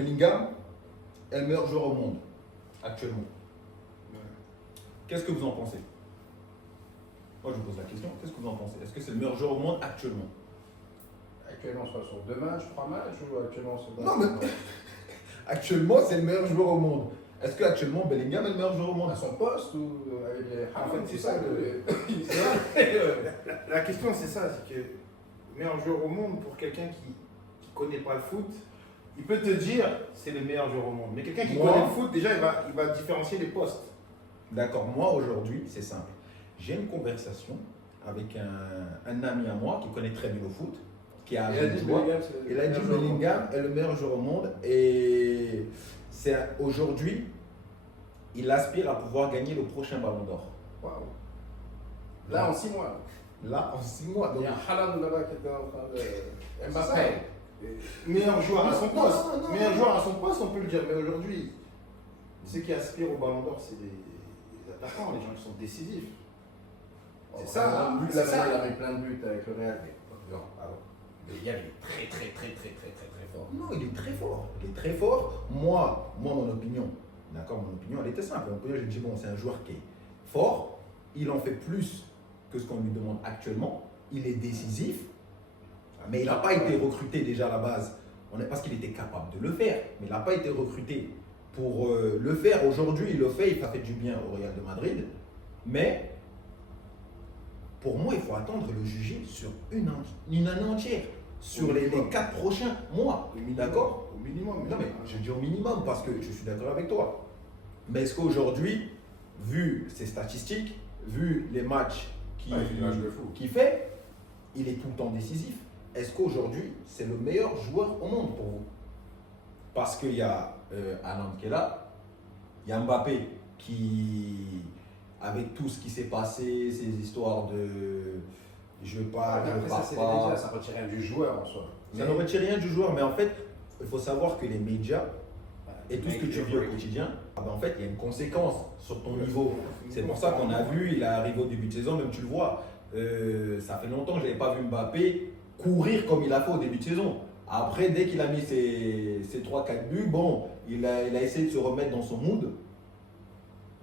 Bellingham est le meilleur joueur au monde, actuellement. Qu'est-ce que vous en pensez? Moi, je vous pose la question. Qu'est-ce que vous en pensez? Est-ce que c'est le meilleur joueur au monde actuellement? Actuellement, soit sur 2 matchs, 3 matchs ou actuellement sur 2 Non, mais actuellement, c'est le meilleur joueur au monde. Est-ce que actuellement Bellingham est le meilleur joueur au monde? À son poste ou avec les. En fait, c'est ça la question, c'est ça, c'est que le meilleur joueur au monde, pour quelqu'un qui ne connaît pas le foot, il peut te dire c'est le meilleur joueur au monde. Mais quelqu'un qui connaît le foot, déjà, il va différencier les postes. D'accord, moi aujourd'hui, c'est simple. J'ai une conversation avec un ami à moi qui connaît très bien le foot, qui a Il a dit Bellingham, Il a dit Bellingham est le meilleur joueur au monde et c'est aujourd'hui, il aspire à pouvoir gagner le prochain Ballon d'Or. Waouh. Là, en 6 mois. Là, en 6 mois. Il y a Haaland là-bas qui était en train de. Mbappé. Meilleur joueur à son Non, poste. non, non, Meilleur non. joueur à son poste, on peut le dire. Mais aujourd'hui, ceux qui aspirent au Ballon d'Or, c'est les attaquants, les gens qui sont décisifs. C'est ça. Lui, C'est ça. il a mis plein de buts avec le Real. Mais non, alors. Bellingham, il est très fort. Non, il est très fort. Il est très fort. Moi, mon opinion, d'accord, mon opinion, elle était simple. Mon opinion, j'ai dit, bon, c'est un joueur qui est fort. Il en fait plus que ce qu'on lui demande actuellement. Il est décisif. Mais il n'a pas été recruté déjà à la base. Parce qu'il était capable de le faire. Mais il n'a pas été recruté pour le faire. Aujourd'hui, il le fait. Il a fait du bien au Real de Madrid. Mais pour moi, il faut attendre le juger sur une année entière. Sur les 4 prochains mois. D'accord? Au minimum. Non, mais je dis au minimum parce que je suis d'accord avec toi. Mais est-ce qu'aujourd'hui, vu ses statistiques, vu les matchs qu'il fait, il est tout le temps décisif. Est-ce qu'aujourd'hui, c'est le meilleur joueur au monde pour vous? Parce qu'il y a Haaland qui est là, il y a Mbappé qui, avec tout ce qui s'est passé, ces histoires de je veux pas, je Après, ça, pars c'est les pas. médias, ça retire rien du joueur en soi. Ça ne retire rien du joueur, mais en fait, il faut savoir que les médias et tout ce que tu vis au quotidien, en fait, il y a une conséquence sur ton niveau. C'est pour ça qu'on a vu, il est arrivé au début de saison, même tu le vois, ça fait longtemps que je n'avais pas vu Mbappé courir comme il a fait au début de saison. Après, dès qu'il a mis ses 3-4 buts, bon, il a essayé de se remettre dans son mood,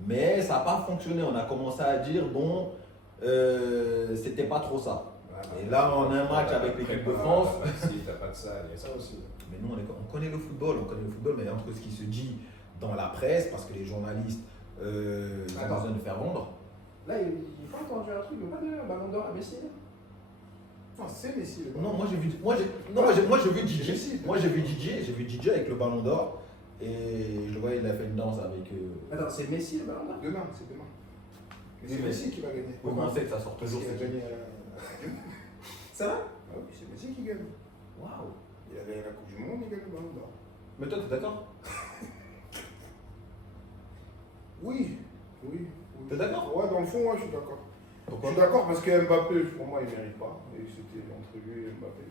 mais ça n'a pas fonctionné. On a commencé à dire, bon, c'était pas trop ça. Et là, on a un match avec l'équipe de France. Si t'as pas de ça, il y a ça aussi. Mais nous, on connaît le football, mais entre ce qui se dit dans la presse, parce que les journalistes ont besoin de faire vendre. Là, il n'a pas entendu un truc, il veut pas donner un ballon d'or à Messi là. Non, c'est Messi. Non, moi j'ai vu Didier. Moi j'ai vu Didier avec le ballon d'or et je le voyais, il a fait une danse avec. Attends, c'est Messi le ballon d'or? Demain, c'est demain. Mais Oui, c'est mais- Messi qui va gagner. Oui, mais on sait que ça sort Parce toujours. qu'il a gagné. C'est vrai? Ah oui, c'est Messi qui gagne. Waouh. Il a gagné la Coupe du Monde, il gagne le Ballon d'Or. Mais toi, t'es d'accord? Oui. T'es d'accord? Ouais, dans le fond, ouais, je suis d'accord. Je Pourquoi? suis d'accord parce que Mbappé, pour moi, il ne mérite pas. Et c'était entre lui et Mbappé.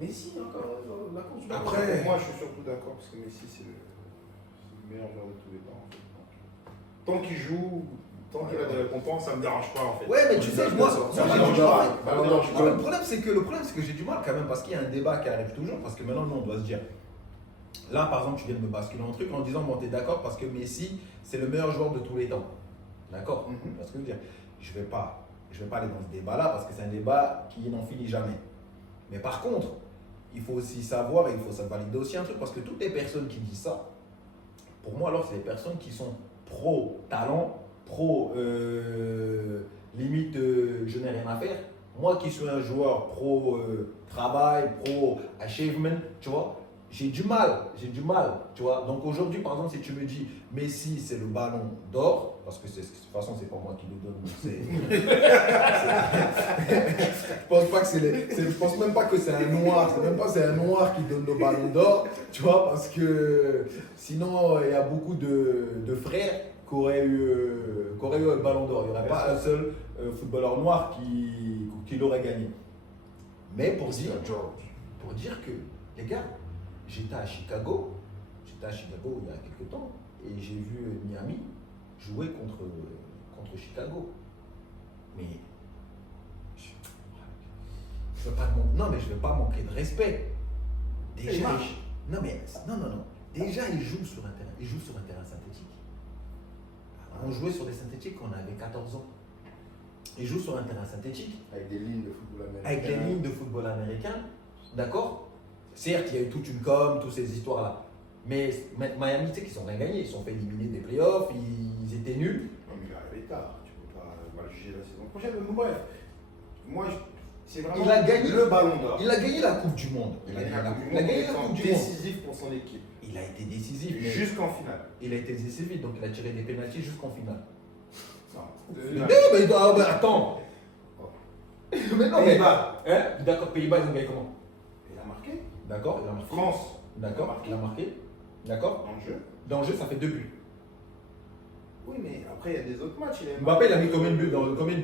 Messi encore la course. Après- Moi, je suis surtout d'accord parce que Messi, c'est le meilleur joueur de tous les temps. En fait. Tant qu'il joue, tant qu'il a des récompenses, ça ne me dérange pas en fait. Ouais, mais tu sais, moi, Ça j'ai Ballon du d'Or, mal. Ballon d'Or, Non, le problème, c'est que j'ai du mal quand même parce qu'il y a un débat qui arrive toujours. Parce que maintenant, nous, on doit se dire. Là, par exemple, tu viens de me basculer un truc en disant, bon, t'es d'accord parce que Messi, c'est le meilleur joueur de tous les temps. D'accord? Mhm. Tu vois ce que je veux dire? Je vais pas aller dans ce débat-là parce que c'est un débat qui n'en finit jamais. Mais par contre, il faut aussi savoir et il faut ça valider aussi un truc parce que toutes les personnes qui disent ça, pour moi, alors, c'est des personnes qui sont pro-talent, limite, je n'ai rien à faire. Moi qui suis un joueur pro-travail, pro-achievement, tu vois, j'ai du mal, tu vois. Donc aujourd'hui, par exemple, si tu me dis Messi, c'est le ballon d'or, parce que de toute façon, c'est pas moi qui le donne, je pense même pas que c'est un noir, c'est un noir qui donne le ballon d'or, tu vois, parce que sinon, il y a beaucoup de frères qui auraient eu le ballon d'or. Il n'y aurait pas un seul footballeur noir qui l'aurait gagné. Mais pour dire que, les gars, j'étais à Chicago il y a quelques temps et j'ai vu Miami jouer contre Chicago. Mais je veux pas manquer de respect. Déjà, Non, mais non. Déjà, il joue sur un terrain. Il joue sur un terrain synthétique. On jouait sur des synthétiques quand on avait 14 ans. Il joue sur un terrain synthétique. Avec des lignes de football américain. Avec les lignes de football américain. D'accord? Certes, il y a eu toute une com, toutes ces histoires-là. Mais Miami, tu sais qu'ils n'ont rien gagné. Ils se sont fait éliminer des playoffs. Ils étaient nuls. Non, mais il est arrivé tard. Tu ne peux pas mal juger la saison prochaine. Mais bref, moi, c'est vraiment Il a gagné le ballon d'or. Il a gagné la Coupe du Monde. Il a gagné la Coupe du Monde. Décisif pour son équipe. Il a été décisif. mais Jusqu'en finale. Il a été décisif, donc il a tiré des pénaltys jusqu'en finale. Non. Mais attends. Mais non, mais. Pays-Bas. Hein? D'accord, Pays-Bas, ils ont gagné comment? Il a marqué. D'accord, il a marqué. France. D'accord, il a marqué. D'accord. Dans le jeu. Dans le jeu, ça fait 2 buts. Oui, mais après, il y a des autres matchs. Mbappé, il a mis combien de buts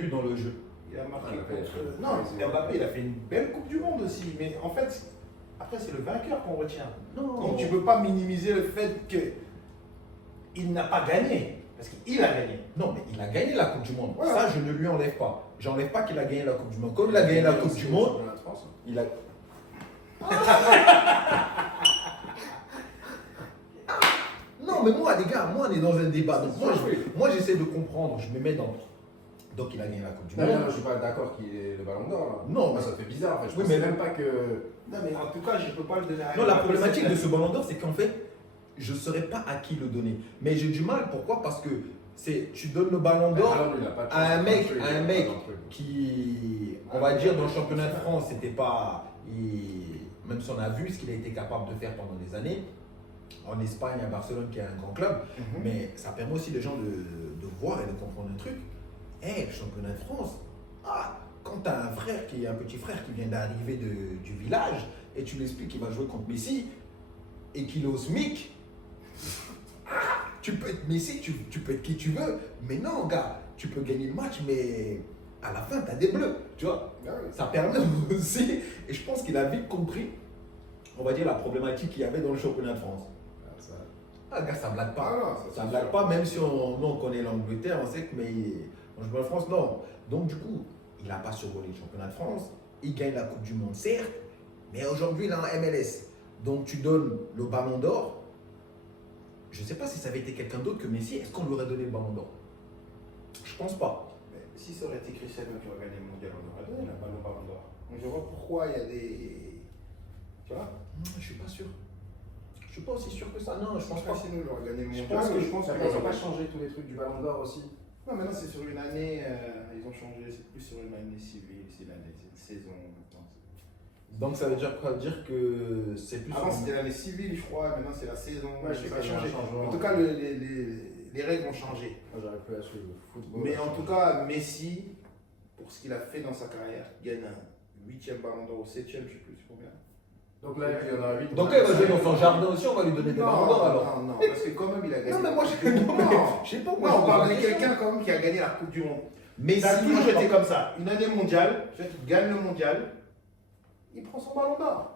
dans le jeu? Il a marqué Ah, contre. Mbappé, Non, Mbappé, il a fait une belle Coupe du Monde aussi. Mais en fait, après, c'est le vainqueur qu'on retient. Non. Donc, tu ne peux pas minimiser le fait qu'il n'a pas gagné. Parce qu'il a gagné. Non, mais il a gagné la Coupe du Monde. Voilà. Ça, je ne lui enlève pas. J'enlève pas qu'il a gagné la Coupe du Monde. Comme il a gagné la Coupe du Monde, il a. Non, mais moi, les gars, moi, on est dans un débat. Donc, moi, j'essaie de comprendre. Je me mets dans. Donc, il a gagné la Coupe du Non, Monde. non, je suis pas d'accord qu'il ait le ballon d'or. Non, moi mais- ça fait bizarre. En fait. Je Oui, pensais mais- même pas que. Non, mais en tout cas, je ne peux pas le donner à Non, la Mbappé, problématique c'est de ce ballon d'or, c'est qu'en fait, je ne saurais pas à qui le donner. Mais j'ai du mal. Pourquoi? Parce que tu donnes le ballon d'or Alors, lui, il a pas de à un chance. mec, Il a à un pas mec d'entre eux. qui, on va dire, dans le championnat de France, c'était pas. Même si on a vu ce qu'il a été capable de faire pendant des années, en Espagne, à Barcelone, qui est un grand club, Mhm. mais ça permet aussi aux gens de voir et de comprendre un truc. Le championnat de France, quand tu as un frère qui est un petit frère qui vient d'arriver du village et tu lui expliques qu'il va jouer contre Messi et qu'il est au SMIC, tu peux être Messi, tu peux être qui tu veux, mais non, gars, tu peux gagner le match, mais à la fin, tu as des bleus, tu vois. Ah oui. Ça permet aussi, et je pense qu'il a vite compris, on va dire, la problématique qu'il y avait dans le championnat de France. Ah, ça- Gars, ça blague pas. Ah non, Ça c'est blague sûr. pas, même si on connaît l'Angleterre, on sait que mais on joue en France, non. Donc du coup, il n'a pas survolé le championnat de France, il gagne la Coupe du Monde, certes, mais aujourd'hui il est en MLS. Donc tu donnes le ballon d'or. Je ne sais pas si ça avait été quelqu'un d'autre que Messi, est-ce qu'on lui aurait donné le ballon d'or? Je pense pas. Mais si ça aurait été Cristiano qui aurait gagné le mondial, on aurait donné le ballon d'or. Donc je vois pourquoi il y a des. Tu vois? Non, je suis pas sûr. Je suis pas aussi sûr que ça. Non, je pense pas. Cristiano il aurait gagné le Je mondial. pense que- je pense Ça que. n'a pas changé tous les trucs du ballon d'or aussi. Non, maintenant c'est sur une année. Ils ont changé, c'est plus sur une année civile, c'est une saison maintenant. Donc ça veut dire quoi? Dire que c'est plus. Avant c'était l'année civile, je crois, maintenant c'est la saison. Ouais, je sais ça a qu'il y a un changé. changement. En tout cas, les règles ont changé. Moi, j'aurais pu à suivre le football. Mais en tout cas, Messi, pour ce qu'il a fait dans sa carrière, gagne un 8e ballon d'or ou 7e, je ne sais plus combien. Donc là, il y en a 8. Donc là, il va jouer dans son jardin aussi, on va lui donner des ballons d'or alors. non, parce que quand même il a gagné. Non, mais moi, je sais pas. Non, on parle de quelqu'un quand même qui a gagné la Coupe du Monde. Mais Ça a si, toujours moi, je été comme ça. Une année mondiale, il gagne le mondial, il prend son ballon d'or.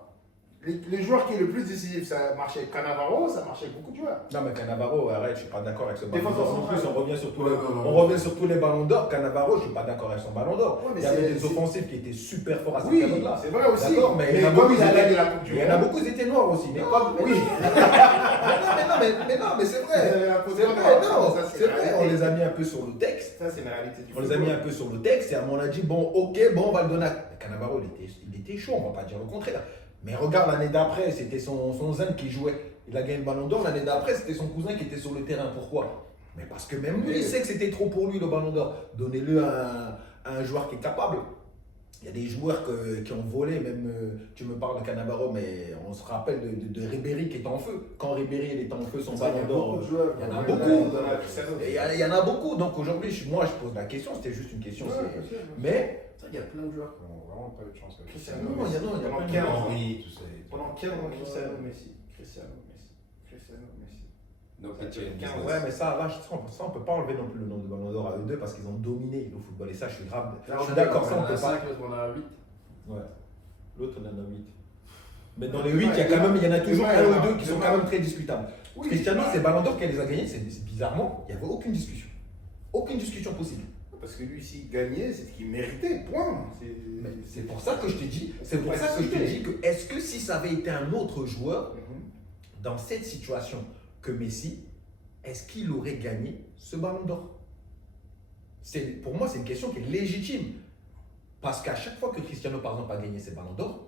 Les joueurs qui est le plus décisif, ça marchait avec Cannavaro, ça marchait avec beaucoup de joueurs. Non mais Cannavaro, arrête, je suis pas d'accord avec ce ballon Défenseur d'or. En plus, central. on revient sur tous Ouais, les, non, non, on non. revient sur tous les ballons d'or. Cannavaro, je suis pas d'accord avec son ballon d'or. Ouais, mais Il y avait c'est- des c'est- offensifs qui étaient super forts à cette Oui, période-là. c'est vrai aussi. D'accord, mais il y en a comme beaucoup il a qui gagné étaient- la Coupe du Il y Monde. en a beaucoup qui étaient noirs aussi. Mais Oui. mais c'est vrai. C'est vrai, non, c'est vrai. On les a mis un peu sur le texte. Ça, c'est la réalité du On les a mis un peu sur le texte et on a dit bon, ok, bon, on va le donner à Cannavaro. Il était chaud, on va pas dire le contraire. Mais regarde, l'année d'après, c'était son zen qui jouait. Il a gagné le ballon d'or. L'année d'après, c'était son cousin qui était sur le terrain. Pourquoi? Mais parce que même lui, il sait que c'était trop pour lui le ballon d'or. Donnez-le à un joueur qui est capable. Il y a des joueurs qui ont volé, même tu me parles de Cannavaro, mais on se rappelle de Ribéry qui est en feu. Quand Ribéry il est en feu, son ballon d'or. Il y en a beaucoup. Et il y en a beaucoup. Donc aujourd'hui, moi je pose la question, c'était juste une question. Mais Il y a plein de joueurs qui n'ont vraiment pas eu de chance. Cristiano, non, il y a Pendant plein de 15 ans. Henry, tout ça. Pendant 15 ans, Cristiano Messi. Cristiano Messi. Donc, Ça tu as une fait 15 business. ouais, mais ça, on peut pas enlever non plus le nom de ballon d'or à eux deux parce qu'ils ont dominé le football. Et ça, je suis grave. Là, Je suis d'accord, ça, on peut pas. 5, on a 8. Ouais. L'autre, on en a 8. Mais dans les 8, il y en a toujours un ou deux qui sont quand même très discutables. Oui, Cristiano, c'est Ballon d'Or qu'elle les a gagnés, c'est bizarrement, il n'y avait aucune discussion. Aucune discussion possible. Parce que lui, s'il gagnait, c'est ce qu'il méritait, point. C'est pour ça que je te dis, que est-ce que si ça avait été un autre joueur, Mhm. dans cette situation que Messi, est-ce qu'il aurait gagné ce ballon d'or? Pour moi, c'est une question qui est légitime. Parce qu'à chaque fois que Cristiano, par exemple, a gagné ses ballons d'or,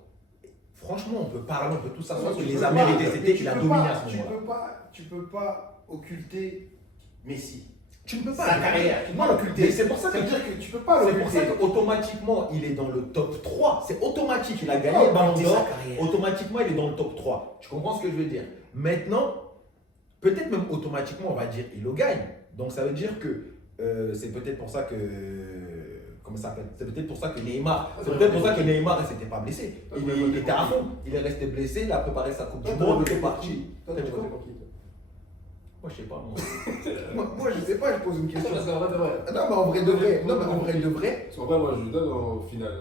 franchement, on peut parler, on peut tout s'asseoir que les Américains, c'était qu'il a dominé à ce moment-là. Tu peux pas occulter Messi. Tu ne peux pas. Sa carrière. Tu peux pas l'occulter. Mais c'est pour ça que tu peux pas c'est pour ça l'occulter. qu'automatiquement, il est dans le top 3. C'est automatique. Il a gagné le ballon d'or. Automatiquement, il est dans le top 3. Tu comprends ce que je veux dire? Maintenant, peut-être même automatiquement, on va dire, il le gagne. Donc, ça veut dire que c'est peut-être pour ça que. Comment ça s'appelle? C'est peut-être pour ça que Neymar. C'est peut-être pour ça que Neymar ne s'était pas blessé. Il était à fond. Il est resté blessé. Il a préparé sa Coupe du Monde. Il est parti. Toi, tu votais pour qui? Moi, je sais pas. Moi, je sais pas. Je pose une question. Parce qu'en vrai, de vrai. Non, mais en vrai de vrai. Non, mais en vrai de vrai. Parce qu'en vrai, moi, je lui donne au final.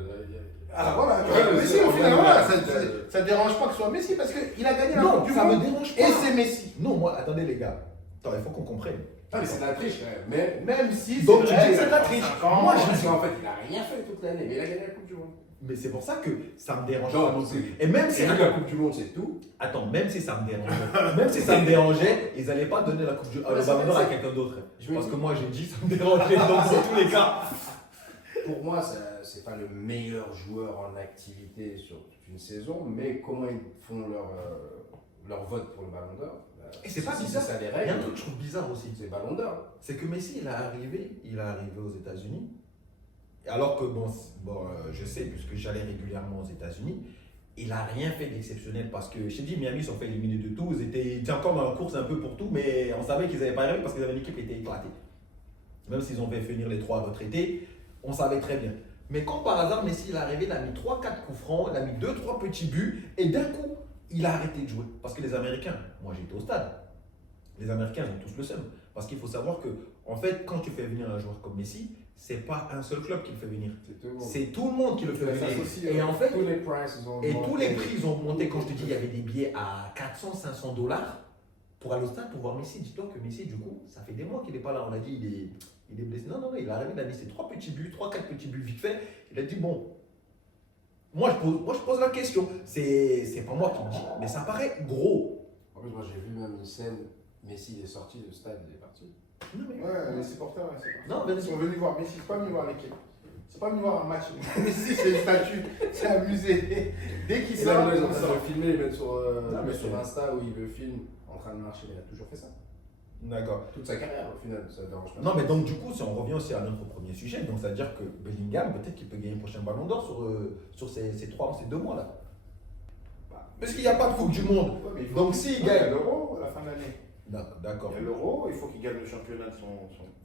Ah voilà, Ouais, Messi mais au final, c'est- voilà, c'est- ça dérange pas que ce soit Messi parce qu'il a gagné la Non, Coupe du ça me Monde. dérange pas. Et c'est Messi. Non, moi, attendez les gars. Attends, il faut qu'on comprenne. Ah, mais c'est de la triche, quand même. Mais Même si Donc, tu vrai, dis que c'est il de la a triche. 35 ans. Moi, parce qu'en fait, il a rien fait toute l'année, mais il a gagné la Coupe du Monde. Mais c'est pour ça que ça me dérange Non, pas non c'est- plus. Et même si, C'est lui la Coupe du Monde, c'est tout. attends, même si ça me dérangeait, même si ça me dérangeait, ils n'allaient pas donner la coupe du Ouais, le c'est ballon d'or vrai, à quelqu'un d'autre. Je me Parce dis- que moi j'ai dit ça me dérangeait. Donc dans tous les cas. Pour moi, c'est pas le meilleur joueur en activité sur toute une saison, mais comment ils font leur vote pour le Ballon d'Or? Et c'est pas Si bizarre. ça les Il y a un règles, truc que je trouve bizarre aussi. c'est Ballon d'Or. C'est que Messi il est arrivé aux États-Unis. Alors que je sais puisque j'allais régulièrement aux États-Unis. Il n'a rien fait d'exceptionnel parce que, je t'ai dit, Miami se sont fait éliminer de tout. Ils étaient encore dans la course un peu pour tout, mais on savait qu'ils n'avaient pas arrivé parce qu'ils avaient une équipe qui était éclatée. Même s'ils ont fait finir les 3 retraités, on savait très bien. Mais quand par hasard, Messi il est arrivé, il a mis 3-4 coups francs, il a mis 2-3 petits buts, et d'un coup, il a arrêté de jouer. Parce que les Américains, moi j'étais au stade, les Américains ils ont tous le seum. Parce qu'il faut savoir que, en fait, quand tu fais venir un joueur comme Messi, c'est pas un seul club qui le fait venir. C'est tout le monde. C'est tout le monde qui le fait Ça venir. aussi, Et en fait, tous les prices ont et augmenté. tous les prix ils ont augmenté. Quand je te dis, il y avait des billets à 400-500 dollars pour aller au stade pour voir Messi. Dis-toi que Messi, du coup, ça fait des mois qu'il n'est pas là. On a dit, il est blessé. Non, il est arrivé, il a mis ses 3 petits buts, 3-4 petits buts vite fait. Il a dit, bon, moi je pose la question. C'est pas moi qui le dis, mais ça paraît gros. En plus, moi, j'ai vu même une scène. Messi il est sorti du stade, il est parti. Non, mais- Ouais, les supporters, ouais, c'est Non, pas. mais- Ils sont venus voir Messi, c'est pas venu voir l'équipe. C'est pas venu voir un match. Messi, c'est le statut, c'est amusé. Dès qu'il Et là, sort, ils sont en on train de sort. le filmer, ils mettent sur, Non, mais sur c'est- Insta où il le filme en train de marcher. Mais il a toujours fait ça. D'accord. Toute sa carrière, au final, ça dérange pas. Non, mais donc, du coup, si on revient aussi à notre premier sujet, donc ça veut dire que Bellingham, peut-être qu'il peut gagner le prochain ballon d'or sur ces 2 mois-là. Parce qu'il n'y a pas de Coupe du Monde. Ouais, mais il faut- Donc, s'il il y a gagne. l'Euro à la fin de l'année. D'accord. Il y a l'Euro, il faut qu'il gagne le championnat de son.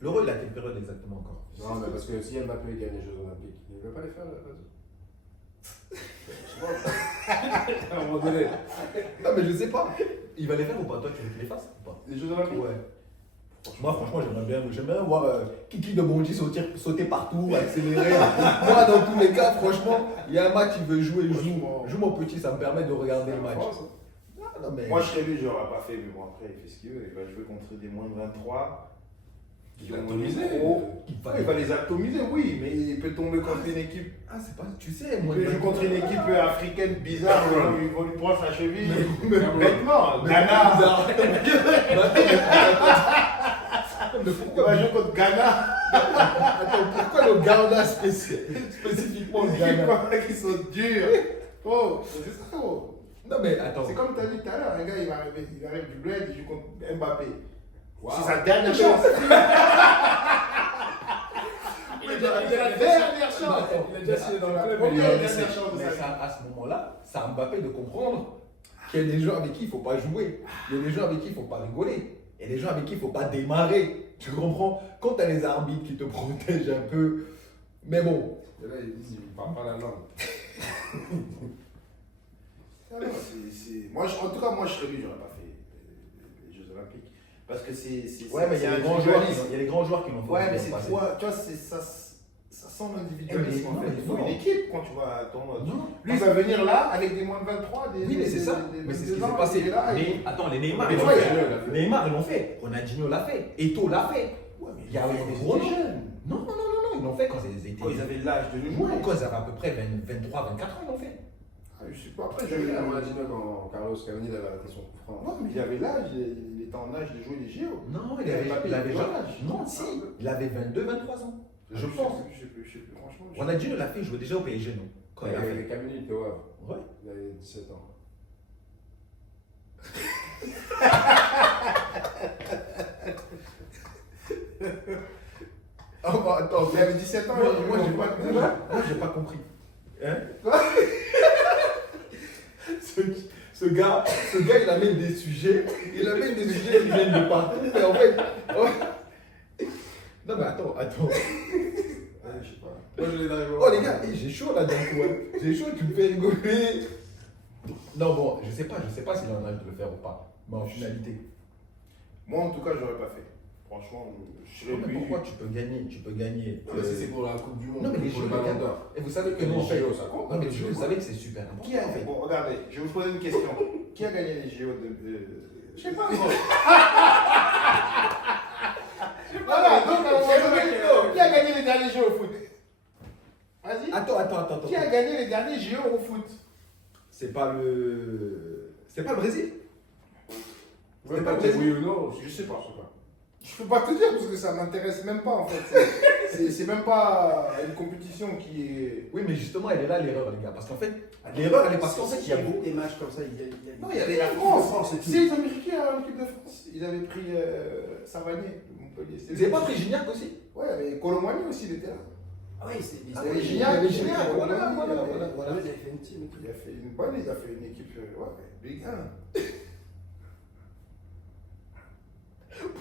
L'Euro, il a quelle période exactement encore? Non, mais parce que si Mbappé gagne les Jeux Olympiques, il ne veut pas les faire, là, je sais pas. À un moment donné. Non, mais je sais pas. Il va les faire ou pas? Toi, tu veux qu'il les fasse ou pas? Les Jeux Olympiques. Ouais. Moi, franchement, j'aimerais bien voir Kiki de Bondy sauter partout, accélérer. Moi, dans tous les cas, franchement, il y a un match qui veut jouer, joue mon petit, ça me permet de regarder le match. Ah, non, mais... Moi, je serais lui, je l'aurais pas fait, mais bon, après, il fait ce qu'il veut. Il va jouer contre des moins de 23. Il va atomiser. Il va les atomiser, oui, mais il peut tomber contre une équipe. Ah, c'est pas. Tu sais, moi. Il peut jouer contre une équipe africaine bizarre, ils vont lui prendre sa cheville. Mais- Bêtement, Mais Ghana. bizarre. Mais Il pourquoi, va jouer contre Ghana. attends, pourquoi le Ghana spécifiquement le Ghana? L'équipe qui sont durs. Oh, c'est ça, oh. Non, mais attends. C'est comme tu as dit tout à l'heure, un gars, il arrive du bled, il joue contre Mbappé. Wow. C'est sa dernière chance. Il a déjà Dernière chance. Il a déjà signé dans la première première. dernière chance de Mais sa ça, à ce moment-là, c'est à Mbappé de comprendre qu'il y a des gens avec qui il ne faut pas jouer. Il y a des gens avec qui il ne faut pas rigoler. Il y a des gens avec qui il ne faut pas démarrer. Tu comprends? Quand tu as les arbitres qui te protègent un peu. Mais bon. Et là, ils disent, il parle pas la langue. Ah non, Moi, en tout cas, moi, je serais lui, j'aurais pas fait les Jeux Olympiques. Parce que c'est. Ouais, mais il y a les grands joueurs qui l'ont fait. Ouais, mais qui c'est l'ont passé. toi, tu vois, ça sent l'individualisme Eh, mais en non, fait. mais Il faut non. une équipe quand tu vas à ton. Non. Lui, il va venir là avec des moins de 23, des. Oui, mais c'est ça. Mais c'est ce qui s'est passé. Il est là, Attends, les Neymar, Mais ils tu l'ont vois, fait. Les Neymar, ils l'ont fait. Ronaldinho l'a fait. Eto'o l'a fait. Ouais, mais Il y a des gros noms. Non, ils l'ont fait quand ils étaient. Quand ils avaient l'âge de le Ouais, jouer. quand ils avaient à peu près 23, 24 ans, ils l'ont fait. Je sais pas. Après, Ronaldinho, quand Carlos Cavani avait arrêté son coup franc. Non, mais il avait l'âge, il était en âge de jouer les JO. Non, il avait genre. l'âge. Non, si. Il avait 22, 23 ans. Je pense. Je sais plus, franchement. Ronaldinho l'a fait, il jouait déjà au PSG, non? Quand il a fait. Cavani était au Havre. Ouais. Il avait 17 ans. Oh, bah, attends, il avait 17 ans. Moi, j'ai pas compris. Hein? ce gars, il amène des sujets. Il amène des sujets qui viennent de partout. Et en fait. Non, mais attends. Je sais pas. Moi, je l'ai dans les Oh, les gars, j'ai chaud là d'un coup. Hein. J'ai chaud, tu me fais rigoler. Non, bon, je sais pas s'il en a âge de le faire ou pas. Mais en finalité. Moi, en tout cas, j'aurais pas fait. Franchement, je serais Mais pourquoi tu peux gagner C'est pour la Coupe du Monde. Non, mais les pour jeux, le Ballon d'Or. Et vous savez que nous, on fait. ça compte. Non, mais les jeux, vous savez que c'est super important. Qui a fait? Bon, regardez, je vais vous poser une question. Qui a gagné les JO Je sais pas. Voilà, donc, qui a gagné les derniers JO au foot? Vas-y. Attends. Qui a gagné les derniers JO au foot? C'est pas le Brésil? Vous n'avez pas dit oui ou non? Je sais pas. Je peux pas te dire parce que ça m'intéresse même pas en fait. C'est même pas une compétition qui est. Oui, mais justement, elle est là l'erreur, les gars. Parce qu'en fait, l'erreur, elle est parce qu'en fait, il y a beaucoup. des matchs comme ça. Non, il y avait la France. C'est les Américains à l'équipe de France. Ils avaient pris Savanier de Montpellier. Vous n'avez pas pris Gignac aussi? Ouais, il y avait Colomani aussi, il était là. Ah oui, c'est Il y avait Gignac, voilà. Il avait fait une team. Il a fait une équipe. Ouais, Big 1.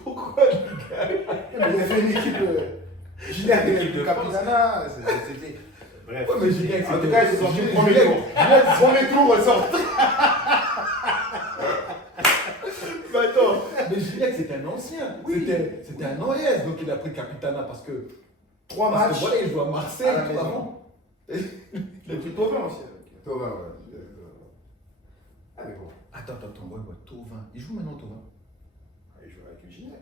Pourquoi, les gars? Il a fait une équipe. Gignac était le Capitana. C'était. Bref. Ouais, mais Gignac, en tout cas, ils sont sortis le premier tour. Premier tour, ils sortent. Mais attends, mais Gignac, c'était un ancien. Oui. C'était un OS, donc il a pris Capitana parce que. 3 parce matchs. que voilà, il joue à Marseille à la tout maison. avant. Il a pris Thauvin aussi. Thauvin, ouais. Ah, mais bon. Attends, ouais, Thauvin. Il joue maintenant, Thauvin? Il joue avec Gignac.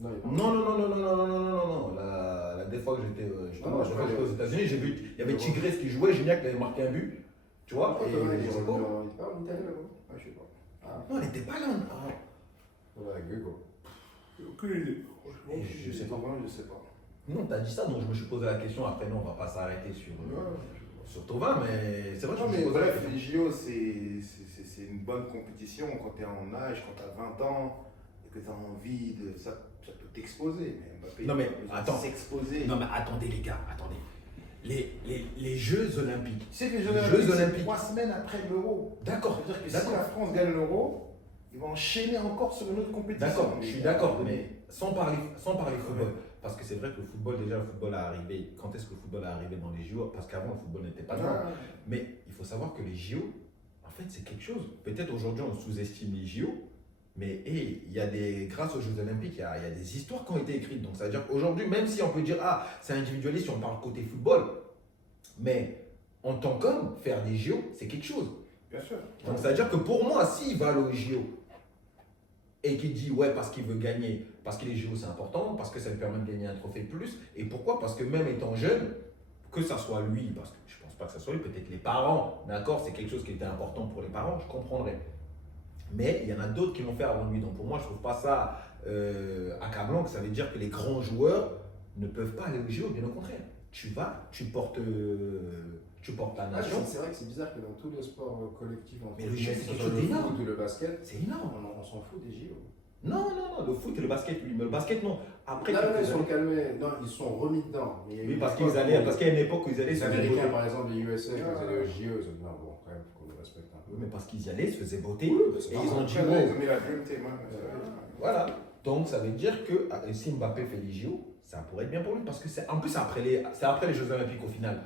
Non, Non. La des fois que j'étais aux États-Unis, j'ai vu, il y avait Tigres qui jouait, Gignac avait marqué un but. Tu vois? Et Et il je sais est pas. en Italie là-bas. Ah, je sais pas. Non, elle n'était pas là. Ouais, avec Hugo. Aucune idée. Je sais pas. Je sais pas. Non, t'as dit ça, donc je me suis posé la question. Après, non, on va pas s'arrêter sur Thauvin, mais c'est vrai que je Non, me suis mais posé la bref, question. les JO, c'est une bonne compétition quand tu es en âge, quand tu as 20 ans et que tu as envie de. Ça peut t'exposer. Mais Mbappé, Non, mais il a besoin de attends. s'exposer. Non, mais attendez, les gars, attendez. Les Jeux Olympiques. Tu sais que les Jeux Jeux Olympiques. Olympiques, 3 semaines après l'Euro. D'accord, C'est-à-dire que si la France gagne l'Euro, ils vont enchaîner encore sur une autre compétition. D'accord, je suis d'accord, mais sans parler football. Parce que c'est vrai que le football est arrivé. Quand est-ce que le football est arrivé dans les JO? Parce qu'avant, le football n'était pas là. Mais il faut savoir que les JO, en fait, c'est quelque chose. Peut-être aujourd'hui, on sous-estime les JO, mais grâce aux Jeux Olympiques, il y a des histoires qui ont été écrites. Donc, ça veut dire qu'aujourd'hui, même si on peut dire, ah, c'est individualiste si on parle côté football, mais en tant qu'homme, faire des JO, c'est quelque chose. Bien sûr. Donc, ça veut dire que pour moi, s'il va aller aux JO, et qui dit ouais parce qu'il veut gagner, parce que les JO c'est important, parce que ça lui permet de gagner un trophée de plus, et pourquoi? Parce que même étant jeune, que ça soit lui, parce que je pense pas que ça soit lui, peut-être les parents, d'accord, c'est quelque chose qui était important pour les parents, je comprendrais. Mais il y en a d'autres qui l'ont fait avant lui, donc pour moi je trouve pas ça accablant, que ça veut dire que les grands joueurs ne peuvent pas aller aux JO, bien au contraire. Tu vas, tu portes la nation. C'est vrai que c'est bizarre que dans tous les sports collectifs, Mais le jeu, c'est quelque soit chose le d'énorme. foot ou le basket, C'est énorme. on s'en fout des JO. Non, le foot et le basket, oui, mais le basket non. Après, Là, quelques ils sont années- calmés. Non, ils sont remis dedans. Mais il y a eu Oui, parce une qu'il y a une époque où ils allaient les se Américains, botter. par exemple, les USA, quand ils allaient aux JO, ils ont dit non, bon, quand même, qu'on le respecte un peu. Mais parce qu'ils y allaient, ils se faisaient botter. c'est Et normal. ils ont dit, Ils wow. ont mis la Dream Team. Voilà. Donc ça veut dire que si Mbappé fait les JO, ça pourrait être bien pour lui. Parce que c'est en plus c'est après les Jeux Olympiques au final.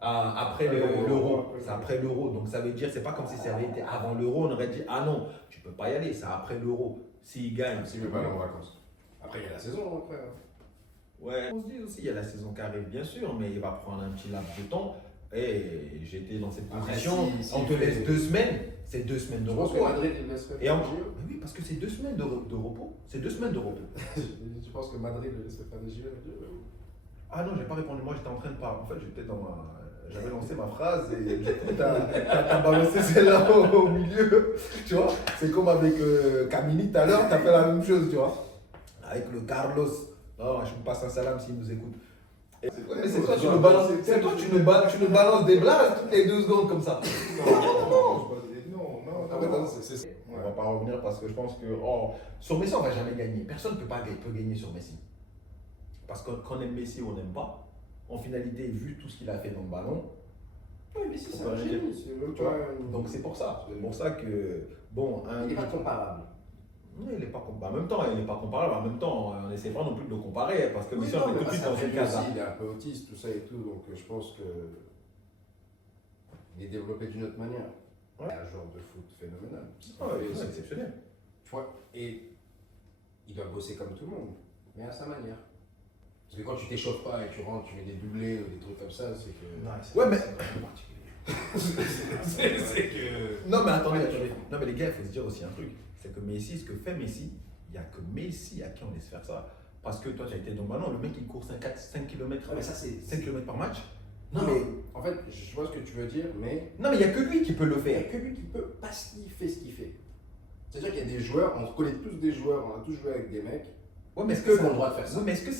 Après l'Euro. C'est après l'Euro. Donc ça veut dire, c'est pas comme si ça avait été avant l'Euro, on aurait dit ah non, tu peux pas y aller, c'est après l'Euro. S'il gagne. S'il veut pas aller en vacances. Après, il y a la saison, après. Ouais. On se dit aussi, il y a la saison qui arrive, bien sûr, mais il va prendre un petit laps de temps. Et j'étais dans cette Après, position. si On te il fait- laisse 2 semaines. C'est 2 semaines de Je pense repos. que Madrid, il laisserait Et faire en... des JO. Mais oui, parce que c'est 2 semaines de repos. C'est 2 semaines de repos. Tu penses que Madrid le laisserait faire des JO? Ah non, j'ai pas répondu. Moi, j'étais en train de parler. En fait, j'étais dans ma. J'avais lancé ma phrase et du coup, t'as balancé celle-là au milieu. Tu vois, c'est comme avec Kamini tout à l'heure, t'as fait la même chose, tu vois. Avec le Carlos. Oh, je vous passe un salam s'il nous écoute. Mais c'est toi, tu nous balances, tu nous balances des blagues toutes les 2 secondes comme ça. Non, c'est On va pas revenir parce que je pense que sur Messi, on va jamais gagner. Personne ne peut gagner sur Messi. Parce que quand on aime Messi ou on n'aime pas, en finalité, vu tout ce qu'il a fait dans le ballon, oui, mais c'est un génie. Donc c'est pour ça. C'est pour ça que, bon, il n'est pas comparable. Non, il n'est pas comparable. En même temps, il n'est pas comparable. En même temps, on n'essaie pas non plus de le comparer parce que Messi, on est tout de suite dans une case. Il est un peu autiste, tout ça et tout, donc je pense que il est développé d'une autre manière. Ouais. Un joueur de foot phénoménal. C'est exceptionnel. Et il doit bosser comme tout le monde, mais à sa manière. Parce que quand tu t'échauffes pas et tu rentres, tu mets des doublés ou des trucs comme ça, c'est que. Ouais, mais. C'est que. Non, mais attendez. Non, mais les gars, il faut se dire aussi un truc. C'est que Messi, ce que fait Messi, il n'y a que Messi à qui on laisse faire ça. Parce que toi, tu as été dans le ballon, le mec il court 5 km, mais ça, c'est 5 km par match. Non, mais en fait, je vois ce que tu veux dire, mais. Non, mais il n'y a que lui qui peut le faire. Il n'y a que lui qui peut, parce qu'il fait ce qu'il fait. C'est-à-dire qu'il y a des joueurs, on connaît tous des joueurs, on a tous joué avec des mecs. Ouais, mais est-ce que ça a le droit de faire ça? Oui, mais est-ce que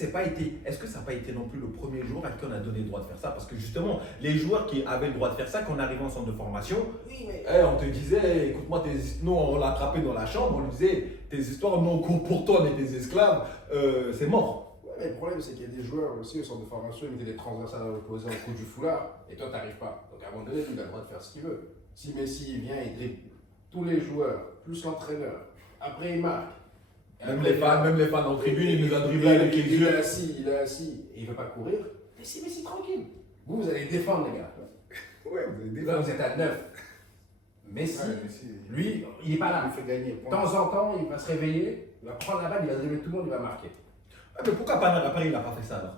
ça n'a pas été non plus le premier joueur à qui on a donné le droit de faire ça? Parce que justement, les joueurs qui avaient le droit de faire ça, quand on arrivait en centre de formation, oui, mais... on te disait, écoute-moi, nous on l'a attrapé dans la chambre, on lui disait, tes histoires, non, pour toi, on est des esclaves, c'est mort. Ouais, mais le problème, c'est qu'il y a des joueurs aussi au centre de formation, ils mettaient des transversales à l'opposé en coup du foulard, et toi, tu n'arrives pas. Donc à un moment donné, il a le droit de faire ce qu'il veut. Si Messi vient, il dribble tous les joueurs, plus l'entraîneur, après il marque. Même les fans en tribune, il nous a dribblé avec les yeux. Il est assis et il ne veut pas courir. Laissez Messi tranquille. Vous allez défendre, les gars. Ouais, vous allez défendre. Là, vous êtes à 9. Messi, lui, il n'est pas là. Il fait gagner. De temps en temps, il va se réveiller, il va prendre la balle, il va dribbler tout le monde, il va marquer. Ouais, mais pourquoi Paris, il n'a pas fait ça alors?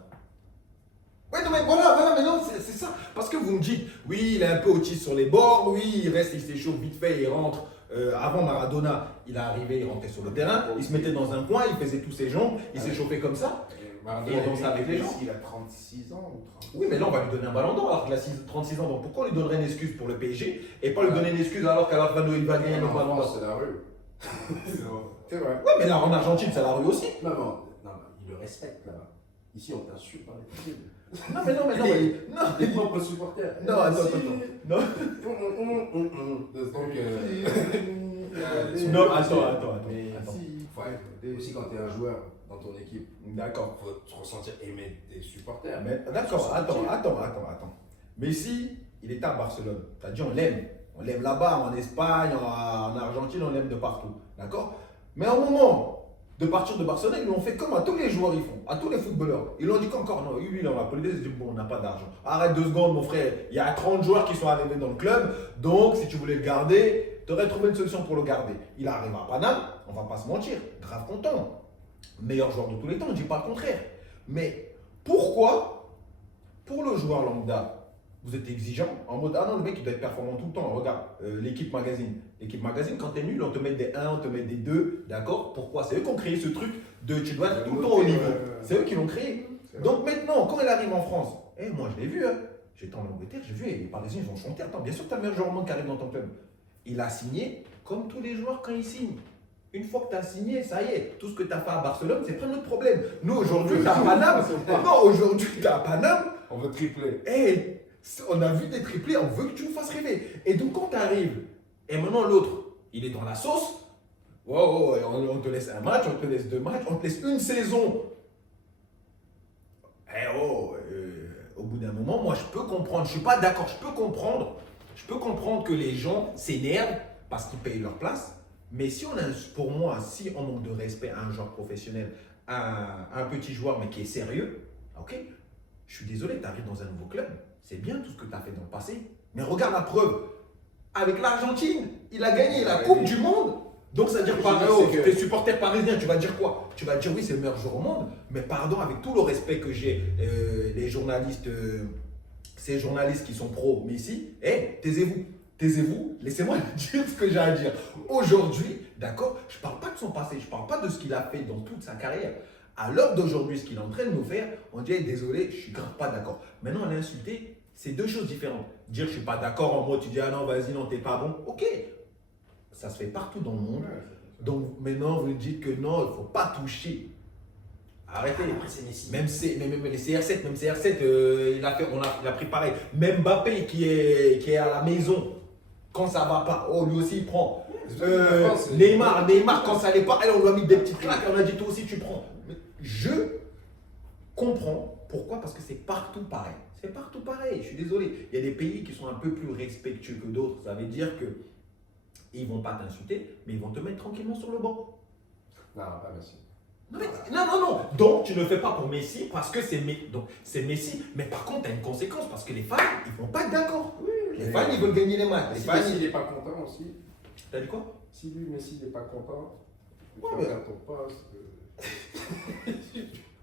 Ouais, non, mais voilà, mais non, c'est ça. Parce que vous me dites, oui, il est un peu autiste sur les bords, oui, il reste, il s'échauffe vite fait, il rentre. Avant Maradona, il est arrivé, il rentrait sur le terrain, il se mettait dans un coin, il faisait tous ses jambes, il s'échauffait comme ça. Et il dansait avec les gens. Il a 36 ans ou 30 ans. Oui, mais là, on va lui donner un ballon d'or alors qu'il a 36 ans. Donc pourquoi on lui donnerait une excuse pour le PSG et pas lui donner une excuse alors qu'à la fin il va gagner le ballon d'or? C'est la rue. C'est vrai. Ouais, mais là, en Argentine, c'est la rue aussi. Non, il le respecte là-bas. Ici, on t'insulte dans les tribunes. Non, Les propres supporters. Non, attends. Non. Non, attends. Mais si, aussi quand tu es un joueur dans ton équipe, d'accord, il faut te ressentir aimer tes supporters. Mais d'accord, attends. Messi, il était à Barcelone. T'as dit on l'aime. On l'aime là-bas, en Espagne, en Argentine, on l'aime de partout. D'accord? Mais à un moment de partir de Barcelone, ils l'ont fait comme à tous les joueurs ils font, à tous les footballeurs. Ils l'ont dit qu'encore, non, lui, il a la police, il dit bon, on n'a pas d'argent. Arrête 2 secondes, mon frère. Il y a 30 joueurs qui sont arrivés dans le club, donc si tu voulais le garder, tu aurais trouvé une solution pour le garder. Il arrive à Paname, on va pas se mentir, grave content. Meilleur joueur de tous les temps, je ne dis pas le contraire. Mais pourquoi, pour le joueur lambda, vous êtes exigeant en mode ah non, le mec il doit être performant tout le temps. Regarde, l'équipe magazine. L'équipe magazine, quand tu es nul, on te met des 1, on te met des 2. D'accord? Pourquoi? C'est eux qui ont créé ce truc de tu dois être tout le temps au niveau. C'est eux qui l'ont créé. Donc maintenant, quand il arrive en France, moi je l'ai vu, j'étais en Angleterre, j'ai vu, les Parisiens ils ont chanté. Attends, bien sûr que tu as le meilleur joueur au monde qui arrive dans ton club. Il a signé comme tous les joueurs quand ils signent. Une fois que tu as signé, ça y est, tout ce que tu as fait à Barcelone, c'est pas notre problème. Nous aujourd'hui, tu es à Paname. Non, aujourd'hui, tu es à Paname. On veut tripler. On a vu des triplés, on veut que tu nous fasses rêver. Et donc quand tu arrives, et maintenant l'autre, il est dans la sauce, on te laisse un match, on te laisse 2 matchs, on te laisse une saison. Au bout d'un moment, moi je peux comprendre, je ne suis pas d'accord, je peux comprendre que les gens s'énervent parce qu'ils payent leur place. Mais si pour moi, si on manque de respect à un joueur professionnel, à un petit joueur mais qui est sérieux, ok, je suis désolé, tu arrives dans un nouveau club. C'est bien tout ce que tu as fait dans le passé. Mais regarde la preuve. Avec l'Argentine, il a gagné la Coupe du Monde. Donc ça veut dire tes supporters parisiens, tu vas dire quoi? Tu vas dire oui, c'est le meilleur joueur au monde. Mais pardon, avec tout le respect que j'ai, les journalistes, ces journalistes qui sont pro Messi, taisez-vous, laissez-moi dire ce que j'ai à dire. Aujourd'hui, d'accord, je ne parle pas de son passé, je ne parle pas de ce qu'il a fait dans toute sa carrière. À l'heure d'aujourd'hui, ce qu'il est en train de nous faire, on dit désolé, je suis grave pas d'accord. Maintenant, on l'a insulté, c'est deux choses différentes. Dire je suis pas d'accord en mode, tu dis ah non, vas-y, non, t'es pas bon. Ok, ça se fait partout dans le monde. Donc maintenant, vous dites que non, il ne faut pas toucher. Arrêtez. Après, c'est Messi. Même les CR7, il a pris pareil. Même Mbappé qui est à la maison, quand ça va pas, oh lui aussi il prend. Neymar, quand ça allait pas, on lui a mis des petites claques, on a dit toi aussi tu prends. Mais je comprends pourquoi, parce que c'est partout pareil. C'est partout pareil, je suis désolé. Il y a des pays qui sont un peu plus respectueux que d'autres. Ça veut dire que ils vont pas t'insulter, mais ils vont te mettre tranquillement sur le banc. Non, pas Messi. Non. Donc, tu ne le fais pas pour Messi parce que c'est Messi. Mais par contre, tu as une conséquence parce que les fans, ils ne vont pas être d'accord. Les fans, ils veulent gagner les matchs. Les Si fans, Messi n'est pas content aussi, T'as dit quoi? si lui, Messi n'est pas content, Ouais, tu mais- regardes ton poste.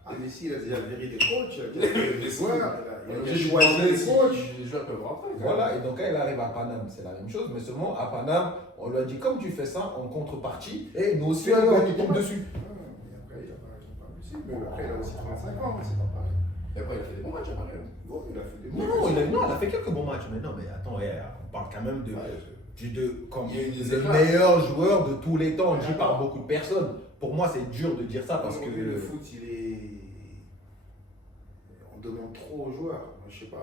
Ah, Messi, il a déjà viré des coachs. Il a viré des joueurs. Il a J'ai choisi des coachs. Les joueurs peuvent rentrer. quand Voilà, même. et donc quand il arrive à Paname, c'est la même chose, mais seulement à Paname, on lui a dit comme tu fais ça en contrepartie, et nous aussi, on lui tombe dessus. Et après, il a pas Messi, mais après, il a aussi 35 ans, c'est pas pareil. Et après, il a fait des bons matchs après. Bon, il a fait des Non, il a fait quelques bons matchs, mais non, mais attends, on parle quand même comme Il y a eu des le éclats. meilleur joueur de tous les temps, dit par beaucoup de personnes. Pour moi, c'est dur de dire ça parce que. le foot, on demande trop aux joueurs. Moi, je sais pas,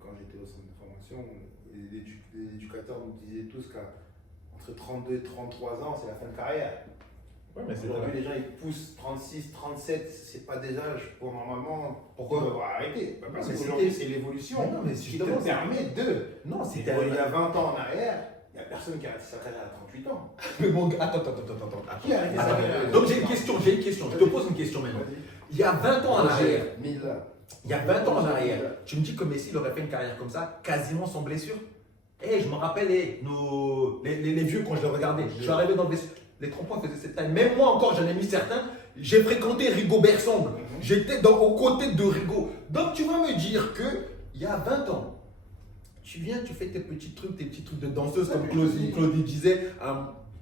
quand j'étais au centre de formation, les éducateurs nous disaient tous qu'entre 32 et 33 ans, c'est la fin de carrière. Ouais, mais c'est Aujourd'hui, les gens ils poussent 36, 37, c'est pas des âges pour normalement. Pourquoi? Ils doivent arrêter. Parce mais qu'aujourd'hui, c'était- c'est l'évolution Mais non, mais qui justement, te permet de. Non, Il c'était. y a 20 ans en arrière, il n'y a personne qui a arrêté sa carrière à 38 ans. Mais bon, attends. Qui a arrêté sa Attends. carrière? Donc j'ai une question. Je te pose une question maintenant. Il y a 20 ans en arrière, il y a 20 ans en arrière, tu me dis que Messi il aurait fait une carrière comme ça, quasiment sans blessure. Je me rappelle les vieux quand je les regardais. Je suis arrivé dans le vestiaire. Les 3 points faisaient cette taille. Même moi encore, j'en ai mis certains. J'ai fréquenté Rigo Bersong. J'étais aux côtés de Rigo. Donc tu vas me dire que il y a 20 ans, tu viens, tu fais tes petits trucs de danseuse comme Claudie disait.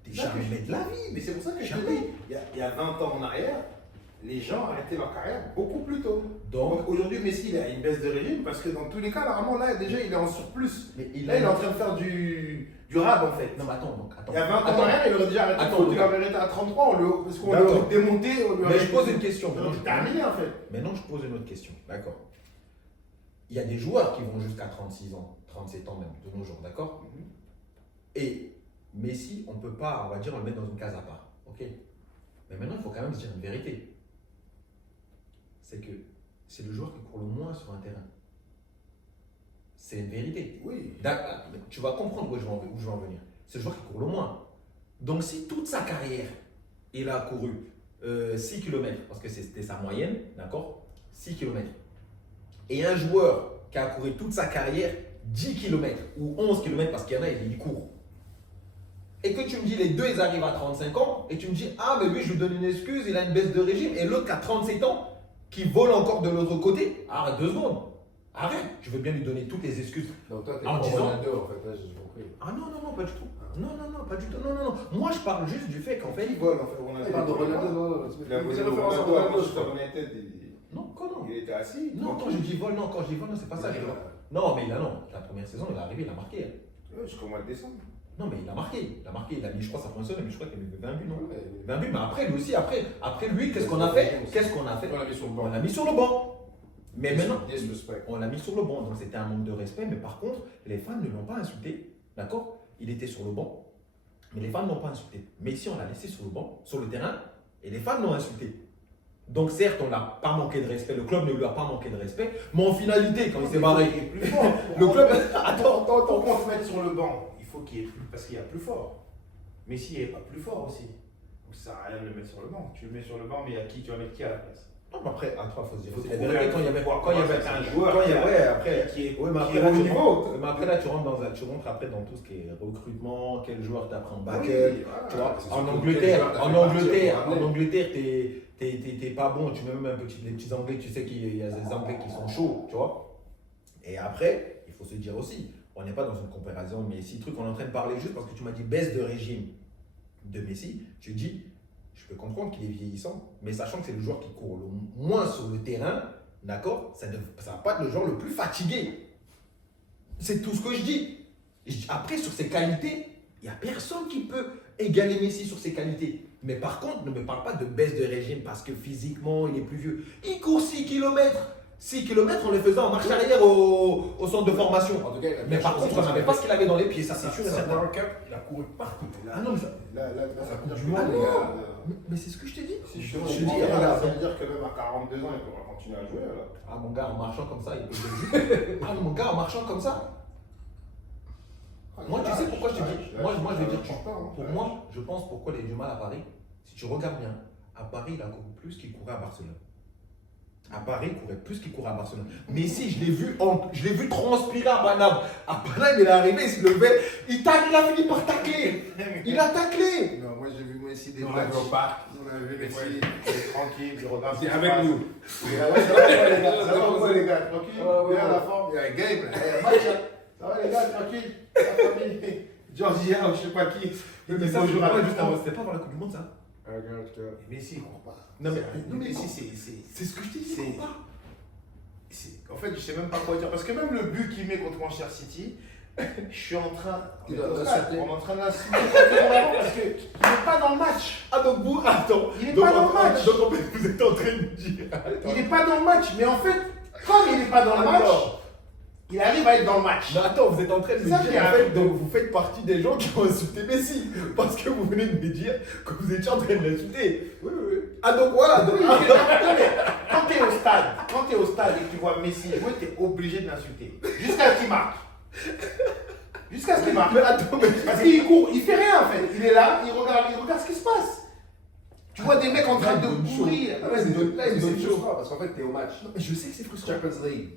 T'es jamais de la vie. Mais c'est pour ça que je te Jamais. dis, il y a 20 ans en arrière, les gens arrêtaient leur carrière beaucoup plus tôt. Donc, Donc aujourd'hui, Messi il a une baisse de régime parce que dans tous les cas, normalement, là, déjà, il est en surplus. mais Là, il est en train de faire du rab en fait. Non, mais attends. Il y a 20 ans en arrière, il aurait déjà arrêté. Attends, Il avait arrêté à 33, parce qu'on D'accord. l'aurait démonté. On lui Mais aurait je pose une question. C'est terminé en fait. Maintenant, je pose une autre question. D'accord. Il y a des joueurs qui vont jusqu'à 36 ans, 37 ans même, de nos jours, d'accord? Et Messi, on ne peut pas, on va dire, on le mettre dans une case à part. Ok? Mais maintenant, il faut quand même se dire une vérité. C'est que c'est le joueur qui court le moins sur un terrain. C'est une vérité. Oui. Tu vas comprendre où je veux en venir. C'est le joueur qui court le moins. Donc, si toute sa carrière, il a couru 6 km, parce que c'était sa moyenne, d'accord? 6 km. Et un joueur qui a couru toute sa carrière 10 km ou 11 km, parce qu'il y en a, il court. Et que tu me dis, les deux, ils arrivent à 35 ans, et tu me dis, ah, mais lui, je lui donne une excuse, il a une baisse de régime, et l'autre qui a 37 ans, qui vole encore de l'autre côté, arrête 2 secondes. Arrête, je veux bien lui donner toutes les excuses. Donc toi, t'es En pour disant- Ronaldo, en fait, là, j'ai compris. Ah non, pas du tout. Non, pas du tout. Non. Moi, je parle juste du fait qu'en fait, Il vole en fait. Il parle de Ronaldo, non, Il a volé c'est le référence à Ronaldo à Ronaldo, cause je de crois. United. non, quoi non. Il était assis. Non, quand je dis vol, non, c'est pas ça. Non, mais là, non. La première saison, il est arrivé, il a marqué. Jusqu'au mois de décembre. Non, mais il a marqué. Il a mis, je crois, sa première saison, mais je crois qu'il a mis 20 buts, non? Ouais, 20 buts, mais après, lui aussi, après lui, qu'est-ce qu'on a fait? on l'a mis sur le banc. On l'a mis sur le banc. Mais maintenant, Disrespect. on l'a mis sur le banc, donc c'était un manque de respect, mais par contre, les fans ne l'ont pas insulté, d'accord? Il était sur le banc, mais les fans ne l'ont pas insulté. Mais ici, on l'a laissé sur le banc, sur le terrain, et les fans l'ont insulté. Donc certes, on n'a pas manqué de respect, le club ne lui a pas manqué de respect, mais en finalité, quand il s'est barré, Il est plus fort. le club... Attends. Pour qu'on se mette sur le banc, il faut qu'il y ait plus. Parce qu'il y a plus fort. Messi n'est pas plus fort aussi. Donc ça sert à rien de le mettre sur le banc. Tu le mets sur le banc, mais il y a qui? Tu vas mettre qui à la place? Non, mais après, à toi, il faut se dire, Faut c'est la trouver vérité, un- quand il y avait... un joueur quand il y qui a- avait, ouais, après... qui est, Oui, mais qui après, est là, au tu niveau. rentres, mais après, là, tu rentres après dans tout ce qui est recrutement, quel joueur t'as pris en backup, Oui, voilà. tu vois. c'est En surtout Angleterre, quel joueur t'as fait partir pour ramener. t'es pas bon, tu mets même les petits Anglais, tu sais qu'il y a des Anglais qui sont chauds, tu vois. Et après, il faut se dire aussi, on n'est pas dans une comparaison Messi, truc, on est en train de parler juste parce que tu m'as dit baisse de régime de Messi, tu dis je peux comprendre qu'il est vieillissant, mais sachant que c'est le joueur qui court le moins sur le terrain, d'accord, ça ne va pas être le joueur le plus fatigué. C'est tout ce que je dis. Après, sur ses qualités, il n'y a personne qui peut égaler Messi sur ses qualités. Mais par contre, ne me parle pas de baisse de régime parce que physiquement, il est plus vieux. Il court 6 km. 6 km, on les faisait en marche arrière au centre de formation. En tout cas, Mais par contre, on n'avait pas ce qu'il avait dans les pieds, ça c'est sûr et Sa certain. World Cup, il a couru partout. Ah non, mais ça. Là, ça coupe du Ah monde, les non. gars. Mais c'est ce que je t'ai dit. Si je te Je comprends dis, bien, regarde. ça veut dire que même à 42 ans, il pourra continuer à jouer. Là. Ah mon gars, en marchant comme ça, il peut jouer. Ah mon gars, en marchant comme ça. Moi, tu sais pourquoi je te dis. Moi, je vais dire. Pour moi, je pense pourquoi il a eu du mal à Paris. Si tu regardes bien, à Paris, il a couru plus qu'il courait à Barcelone. À Paris, il courait plus qu'il courait à Barcelone. Messi, je l'ai vu transpirer à Paname. À Paname, il est arrivé, il se levait, il a fini par tacler. Il a taclé. Non, moi j'ai vu Messi des On matchs. l'a vu au parc. On a vu Messi. Il est tranquille, il regarde. C'est avec nous. Ça va les gars, tranquille. Ouais. Bien à la forme. Il y a un game, il y a un match. Ça va les gars, tranquille. La famille. Georgia ou je sais pas qui. Mais ça, Bonjour à juste tous. avant, c'était pas avant la Coupe du Monde, ça. Messi, il court pas. Non, mais Messi, c'est ce que je t'ai dit, il court pas. En fait, je sais même pas quoi dire. Parce que même le but qu'il met contre Manchester City, je suis en train. Il doit on l'insulter. est en train d'insulter parce qu'il n'est pas dans le match. Ah, donc vous, attends. Il est donc, pas dans le match. Donc en fait, vous êtes en train de dire. Il n'est pas dans le match. Mais en fait, comme il n'est pas dans le match, il arrive à être dans le match. Mais attends, vous êtes en train de me C'est ça dire, qui en arrive. fait, donc vous faites partie des gens qui ont insulté Messi. Parce que vous venez de me dire que vous étiez en train de l'insulter. Oui. Ah, donc voilà. Donc, Non, mais quand tu es au stade et que tu vois Messi jouer, tu es obligé de l'insulter. Jusqu'à ce qu'il marque. Jusqu'à ce qu'il marque. Mais attends, mais. Parce qu'il court, il fait rien en fait. Il est là, il regarde ce qui se passe. Tu vois des mecs en train de courir. Ah ouais, c'est Là, ils ont chaud. frustrant parce qu'en fait, t'es au match. Mais je sais que c'est frustrant. Champions League.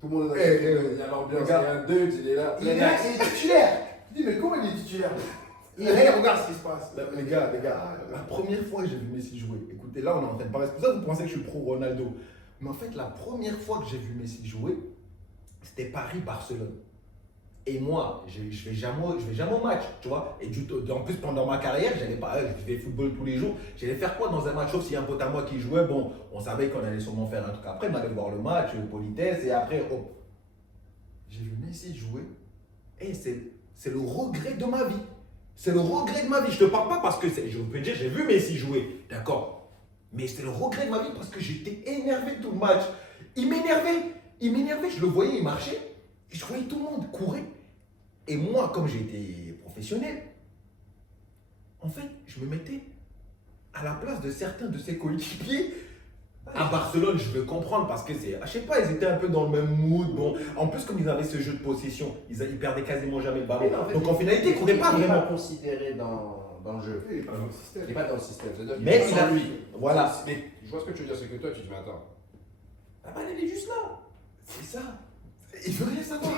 Tout le monde est Eh, là. Il y a l'ambiance. Il y regarde. a un dude, il est là. Il est là, il est titulaire. Tu dis, mais comment il est titulaire? Il est là, il regarde ce qui se passe. Les gars, la première fois que j'ai vu Messi jouer, écoutez, là on est en train de parler, c'est pour ça que vous pensez que je suis pro Ronaldo. Mais en fait, la première fois que j'ai vu Messi jouer, c'était Paris-Barcelone. Et moi, je vais jamais au match, tu vois. Et en plus, pendant ma carrière, je fais football tous les jours. J'allais faire quoi dans un match? Sauf s'il y a un pote à moi qui jouait, bon, on savait qu'on allait sûrement faire un truc après, mais on allait voir le match, politesse, et après, hop. J'ai vu Messi jouer, et c'est le regret de ma vie. C'est le regret de ma vie. Je ne te parle pas parce que, je peux te dire, j'ai vu Messi jouer, d'accord. Mais c'est le regret de ma vie parce que j'étais énervé tout le match. Il m'énervait, je le voyais, il marchait. Et je voyais tout le monde courir. Et moi, comme j'étais professionnel, en fait, je me mettais à la place de certains de ses coéquipiers. À Barcelone, je veux comprendre parce que je sais pas, ils étaient un peu dans le même mood. Bon, en plus, comme ils avaient ce jeu de possession, ils perdaient quasiment jamais le ballon. Donc en finalité, ils ne couraient pas Il n'est vraiment. pas considéré dans le jeu. Il est pas dans le système. Il n'est pas dans le système. C'est-à-dire Mais qu'il il a sans lui. Voilà. Mais je vois ce que tu veux dire, c'est que toi, tu te dis, mais attends. La balle, elle est juste là. C'est ça. Il veut rien savoir.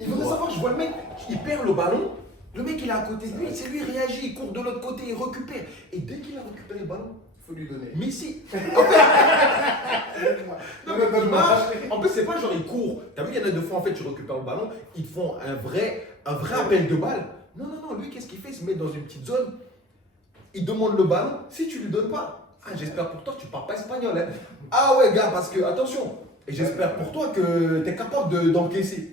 Il veut rien savoir. Je vois le mec, il perd le ballon. Le mec, il est à côté de lui. C'est lui, il réagit. Il court de l'autre côté, il récupère. Et dès qu'il a récupéré le ballon, Il faut lui donner. Messi. En fait, non, mais il marche. En plus, c'est pas genre il court. T'as vu, il y en a deux fois, en fait, tu récupères le ballon. Ils font un vrai appel de balle. Non, lui, qu'est-ce qu'il fait? Il se met dans une petite zone. Il demande le ballon. Si tu lui donnes pas, j'espère pour toi que tu parles pas espagnol. Hein. Ah ouais, gars, parce que, attention. Et j'espère pour toi que tu es capable d'encaisser.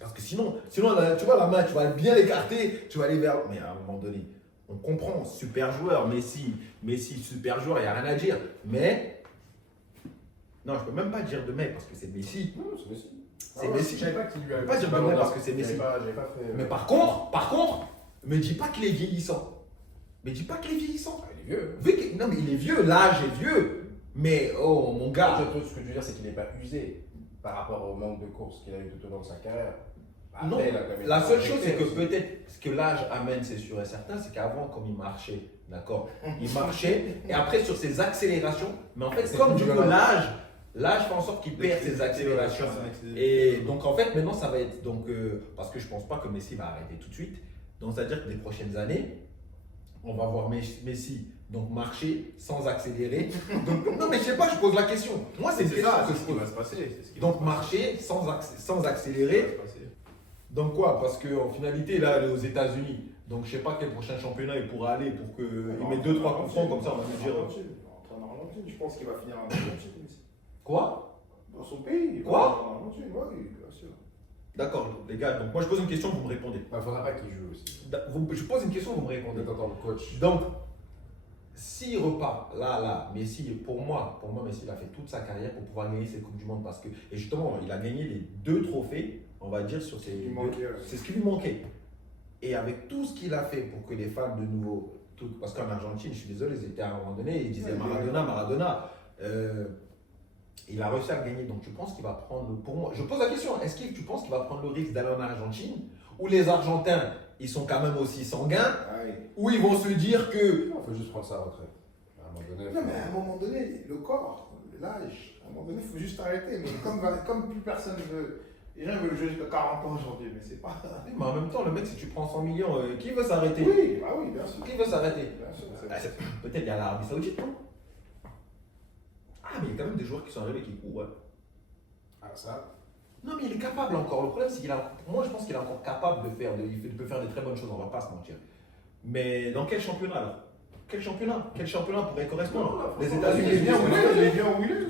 Parce que sinon, tu vois, la main, tu vas bien l'écarter, tu vas aller vers. Mais à un moment donné, on comprend, super joueur, Messi, super joueur, il n'y a rien à dire. Mais, non, je peux même pas dire de mec parce que c'est Messi. Non, c'est Messi. C'est Messi. Je savais pas qu'il lui Je avait peux pas dire de mec parce que c'est Messi. J'avais pas fait. Mais par contre, me dis pas qu'il est vieillissant. Mais dis pas qu'il est vieillissant. Ah, il est vieux. Non, mais il est vieux, l'âge est vieux. Mais, oh, mon gars. Ce que je veux dire, c'est qu'il n'est pas usé par rapport au manque de courses qu'il a eu tout au long de sa carrière. Après, Non, il a quand même la été seule chose, c'est que aussi. peut-être ce que l'âge amène, c'est sûr et certain, c'est qu'avant, comme il marchait, d'accord, il marchait, et après sur ses accélérations, mais en fait, C'est comme du plus coup, le l'âge fait en sorte qu'il perd ses accélérations. Et donc, en fait, maintenant, ça va être, donc, parce que je pense pas que Messi va arrêter tout de suite, donc c'est-à-dire que les prochaines années, on va voir Messi donc marcher sans accélérer. Donc, non, mais je sais pas, je pose la question. Moi, c'est une question ça, que c'est je ce qui pose. va se passer. c'est ce qui Donc va marcher sans se accélérer. passer. Donc quoi? Parce qu'en finalité, là, aux États-Unis, Donc je sais pas quel prochain championnat il pourra aller pour qu'il mette 2-3 coups francs comme ça, on va nous dire. En Argentine, je pense qu'il va finir en Argentine. Quoi? Dans son pays. Quoi? En Argentine, oui, bien sûr. D'accord, les gars, donc moi je pose une question, vous me répondez. Il faudra pas qu'il joue aussi. Je pose une question, vous me répondez. T'entends le coach. Donc, s'il repart là, Messi, pour moi, Messi, il a fait toute sa carrière pour pouvoir gagner cette Coupe du Monde parce que, et justement, il a gagné les 2 trophées, on va dire, sur ces c'est ce qui lui manquait. Et avec tout ce qu'il a fait pour que les fans de nouveau, parce qu'en Argentine, je suis désolé, ils étaient à un moment donné, ils disaient Maradona. Il a réussi à gagner, donc tu penses qu'il va prendre, pour moi, je pose la question, est-ce que tu penses qu'il va prendre le risque d'aller en Argentine, où les Argentins, ils sont quand même aussi sanguins, où ils vont se dire que... Il faut juste prendre sa retraite. À un moment donné, Non, mais à un moment donné, le corps, l'âge, à un moment donné, il faut juste arrêter. Mais comme plus personne veut, les gens veulent jouer jusqu'à 40 ans aujourd'hui, mais c'est pas... Mais en même temps, le mec, si tu prends 100 millions, qui veut s'arrêter? Oui, ah oui, bien sûr. Qui veut s'arrêter? Bien sûr, Peut-être il y a l'Arabie Saoudite, non? Ah, mais il y a quand même des joueurs qui sont arrivés qui courent, ouais. Ah, ça. Non, mais il est capable encore. Le problème, c'est qu'il a. Moi, je pense qu'il est encore capable de faire. Il peut faire des très bonnes choses, on ne va pas se mentir. Mais dans quel championnat alors? Quel championnat pourrait correspondre? Les États-Unis. Il est bien où il est,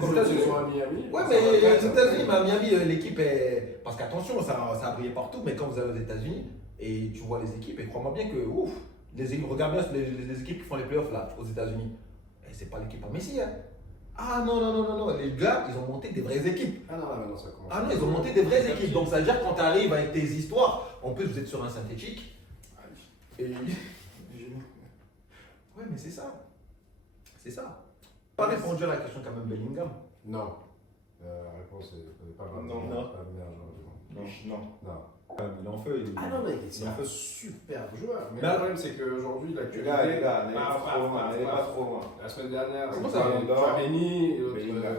Comme les États-Unis sont à Miami. Ouais, mais les États-Unis, mais à Miami, l'équipe est. Parce qu'attention, ça a brillé partout, mais quand vous allez aux États-Unis et tu vois les équipes, et crois-moi bien que, ouf, regarde bien les équipes qui font les playoffs là, aux États-Unis. Et c'est pas l'équipe à Messi, hein. Ah non, les gars, ils ont monté des vraies équipes. Ah non, ça commence. Ah non, ils ont monté des vraies équipes. Donc ça veut dire quand tu arrives avec tes histoires, en plus vous êtes sur un synthétique. Et... Ouais, mais c'est ça. C'est ça. Pas répondu à la question quand même Bellingham. Non. La réponse est pas bonne. Non. Pas le meilleur joueur du monde. Non. Il est en feu. Ah non, mais c'est un super joueur. Mais Bah, le problème, c'est qu'aujourd'hui, Les gars, n'allez pas trop loin. La semaine dernière, Comment c'était ça Chouameni.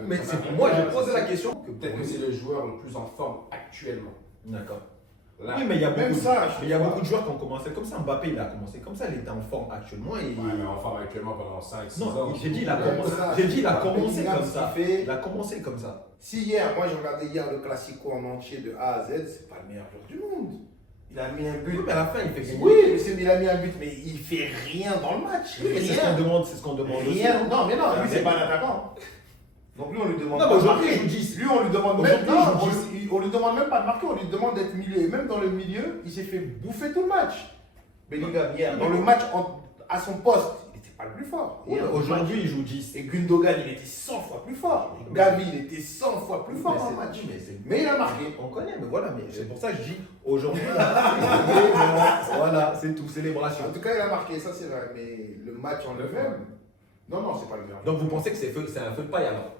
Mais c'est moi, j'ai posé la question. Peut-être que c'est le joueur le plus en forme actuellement. D'accord. Là, Oui, mais il y a Même beaucoup, ça, il y a beaucoup de joueurs qui ont commencé comme ça. Mbappé, il a commencé comme ça. Il était en forme actuellement. Et... Ouais, mais en forme actuellement pendant 5-6 ans. Non, j'ai dit, il a Même commencé, ça, j'ai dit, il a commencé Bellingham, comme ce ça. qu'il fait- Il a commencé comme ça. Si hier, moi j'ai regardé hier le Classico en entier de A à Z, c'est pas le meilleur joueur du monde. Il a mis un but. Oui, mais à la fin, il fait gagner. Oui, mais il a mis un but, mais il fait rien dans le match. Oui, mais c'est ce Rien. qu'on demande, c'est ce qu'on demande aussi. Rien. Non, mais non, lui Mais- c'est pas un attaquant. Donc lui on lui demande Non, pas mais de aujourd'hui, marquer. il joue 10. Lui on lui demande Aujourd'hui, même, non, il joue on lui demande même pas de marquer, on lui demande d'être milieu. Et même dans le milieu, il s'est fait bouffer tout le match. Bellingham hier, dans le match à son poste, il n'était pas le plus fort. Oui, Hier, mais aujourd'hui, il joue 10. et Gundogan, il était 100 fois plus fort. Gavi, il était 100 fois plus fort Mais dans le c'est- match. mais Mais il a marqué. On connaît, mais voilà, mais c'est pour ça que je dis aujourd'hui. Voilà, c'est tout, célébration. En tout cas, il a marqué, ça c'est vrai. Mais le match en lui-même, non, c'est pas le meilleur. Donc vous pensez que c'est un feu de paille alors?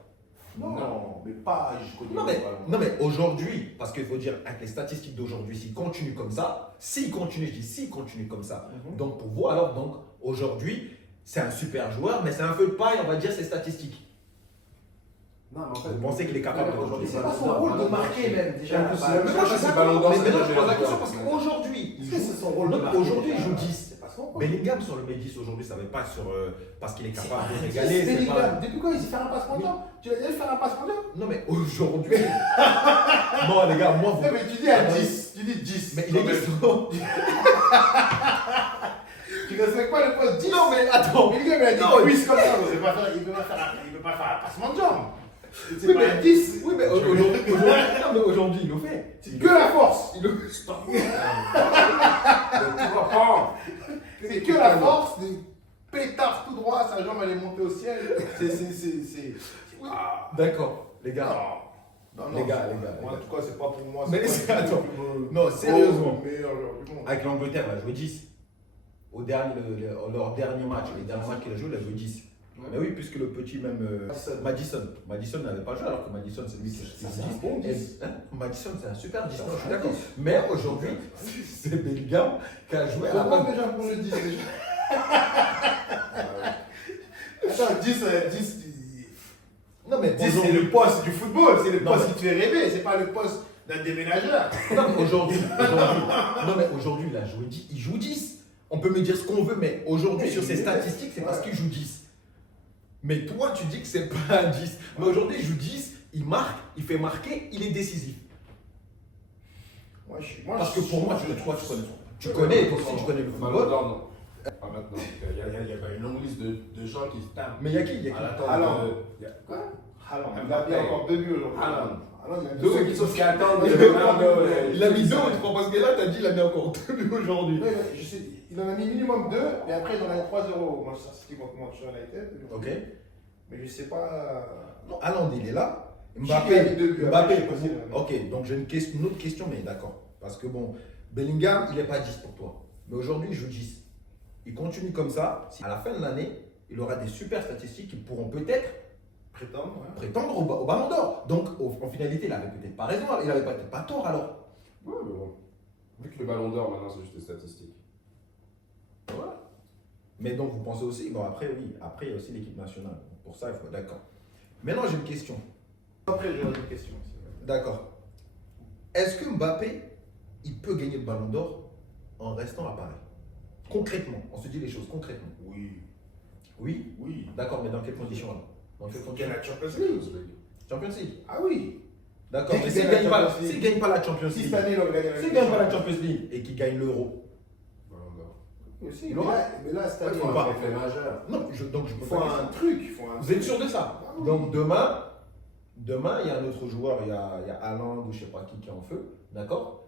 Non, mais pas jusqu'au niveau. Non mais aujourd'hui, parce qu'il faut dire, avec les statistiques d'aujourd'hui, s'il continue comme ça, s'il continue comme ça, donc pour vous alors, donc aujourd'hui, c'est un super joueur, mais c'est un feu de paille, on va dire, ses statistiques. Non, mais en fait, Vous pensez qu'il est capable aujourd'hui, C'est pas son rôle de marquer même déjà. En plus, Bah, c'est- Mais moi, je suis c'est d'accord, Ballon d'Or, mais c'est maintenant, je déjà pose la un question joueur. parce qu'aujourd'hui, il Est-ce que joue. c'est son rôle de Non, marquer aujourd'hui, il déjà joue 10. C'est pas son rôle. Bellingham sur le Médis aujourd'hui, ça ne va pas sur, parce qu'il est C'est capable pas de un régaler. 10, c'est Bellingham. pas- Depuis quand il sait faire un passe mondial? Tu l'as déjà fait faire un passe mondial? Non mais aujourd'hui. Non les gars, moi vous. Non, mais tu dis à 10. Tu dis 10. Mais il est 10. Tu respectes pas le poste 10. Non mais attends. Bellingham, il a dit Non, 8 comme ça. Il ne peut pas faire un passement de jambe. C'est Oui, pas mais- un 10. Oui mais aujourd'hui il le fait. C'est que la force. Il le C'est que la force. Des pétards tout droit. Sa jambe elle est montée au ciel. C'est. Ah. D'accord, les gars. Non, Les gars. Moi, en tout cas, c'est pas pour moi. Mais c'est pas attends. le plus beau- Non, sérieusement. Le meilleur joueur du monde. Avec l'Angleterre, il a joué 10. Au dernier, leur dernier match, les derniers matchs qu'il a joué, il a joué 10. Mais oui, puisque le petit même Madison n'avait pas joué, alors que Madison c'est lui qui Ça, joue c'est un 10. bon Et- 10. hein, Madison c'est un super 10, non, je suis d'accord. Mais aujourd'hui, c'est Bellingham qui a joué à la Comment base. déjà pour le 10 déjà Attends, 10. Non mais 10 c'est aujourd'hui, le poste du football, c'est le Non, poste mais- qui te fait rêver, c'est pas le poste d'un déménageur. non, mais aujourd'hui, il a joué 10, il joue 10. On peut me dire ce qu'on veut, mais aujourd'hui, Oui, sur ses il est- statistiques, c'est parce ouais. qu'il joue 10. Mais toi, tu dis que c'est pas un 10. Mais aujourd'hui, il joue 10, il marque, il fait marquer, il est décisif. Parce que pour moi, tu connais. Tu connais, toi aussi, tu connais le Ballon football. d'Or, non. Pas maintenant. Il y a une longue liste de gens qui se tapent. Mais il y a qui? Il y a À qui? l'attente Haaland. Quoi Haaland, il a mis encore 2 buts aujourd'hui. Haaland. Haaland, il a mis Tous ceux qui sont qui attendent. Ronaldo, Il a mis 2 ou 3 parce que là, t'as dit il a mis encore 2 buts aujourd'hui. Ouais, je sais, il en a mis minimum 2, et après il en a mis 3-0 au Manchester City contre Manchester United. Ok. Mais je sais pas. Non, Haaland, il est là. Qui a mis 2 buts? Mbappé, Après, je sais pas s'il a mis. ok, donc j'ai une autre question, mais d'accord. Parce que bon, Bellingham, il n'est pas 10 pour toi. Mais aujourd'hui, il joue 10. Il continue comme ça. Si à la fin de l'année, il aura des super statistiques qui pourront peut-être Prétendre, ouais. prétendre au Ballon d'Or. Donc, en finalité, il n'avait peut-être pas raison, il n'avait peut-être pas tort alors. Ouais, mais bon. Vu que le ballon d'or, maintenant, c'est juste des statistiques. Voilà. Mais donc, vous pensez aussi, bon, après, oui, après, il y a aussi l'équipe nationale. Pour ça, il faut être d'accord. Maintenant, j'ai une question. Après, j'aurai une question aussi. D'accord. Est-ce que Mbappé, il peut gagner le Ballon d'Or en restant à Paris? Concrètement, on se dit les choses concrètement. Oui, Oui. oui. D'accord, mais dans quelles conditions alors? Dans quelles Il conditions? gagne la Champions League. Champions League. Ah oui. D'accord, Dès mais qu'il s'il gagne ne la gagne, Champions League. s'il gagne pas la Champions Si League, cette année, il aurait gagné la s'il gagne pas la Champions League et qu'il gagne l'Euro, Ballon d'or. Aussi, Il mais aura. là, cette année, faut il pas. faut Effet majeur. non, donc je il peux faut pas un truc. Il faut un Vous êtes sûr de ça? Ah oui. Donc demain, il y a un autre joueur, il y a Haaland ou je sais pas qui est en feu, d'accord?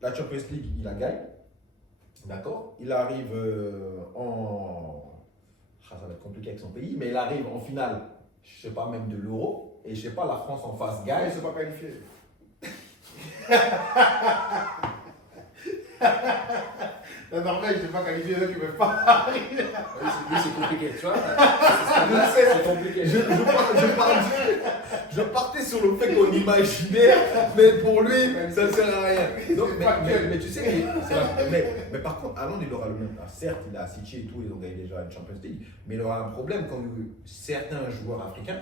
La Champions League, il la gagne, d'accord? Il arrive en... Ah, ça va être compliqué avec son pays, mais il arrive en finale, je sais pas, même de l'Euro, et je sais pas, la France en face Ah, gagne. il ne s'est pas qualifié. La Norvège n'est pas qualifiée, donc ils ne peuvent pas. Lui, c'est compliqué, tu vois. C'est compliqué. Je partais sur le fait qu'on imaginait, mais pour lui, ça ne sert à rien. Donc, mais tu sais, mais par contre, Haaland, il aura le même. Certes, il a City et tout, ils ont gagné déjà une Champions League, mais il aura un problème comme certains joueurs africains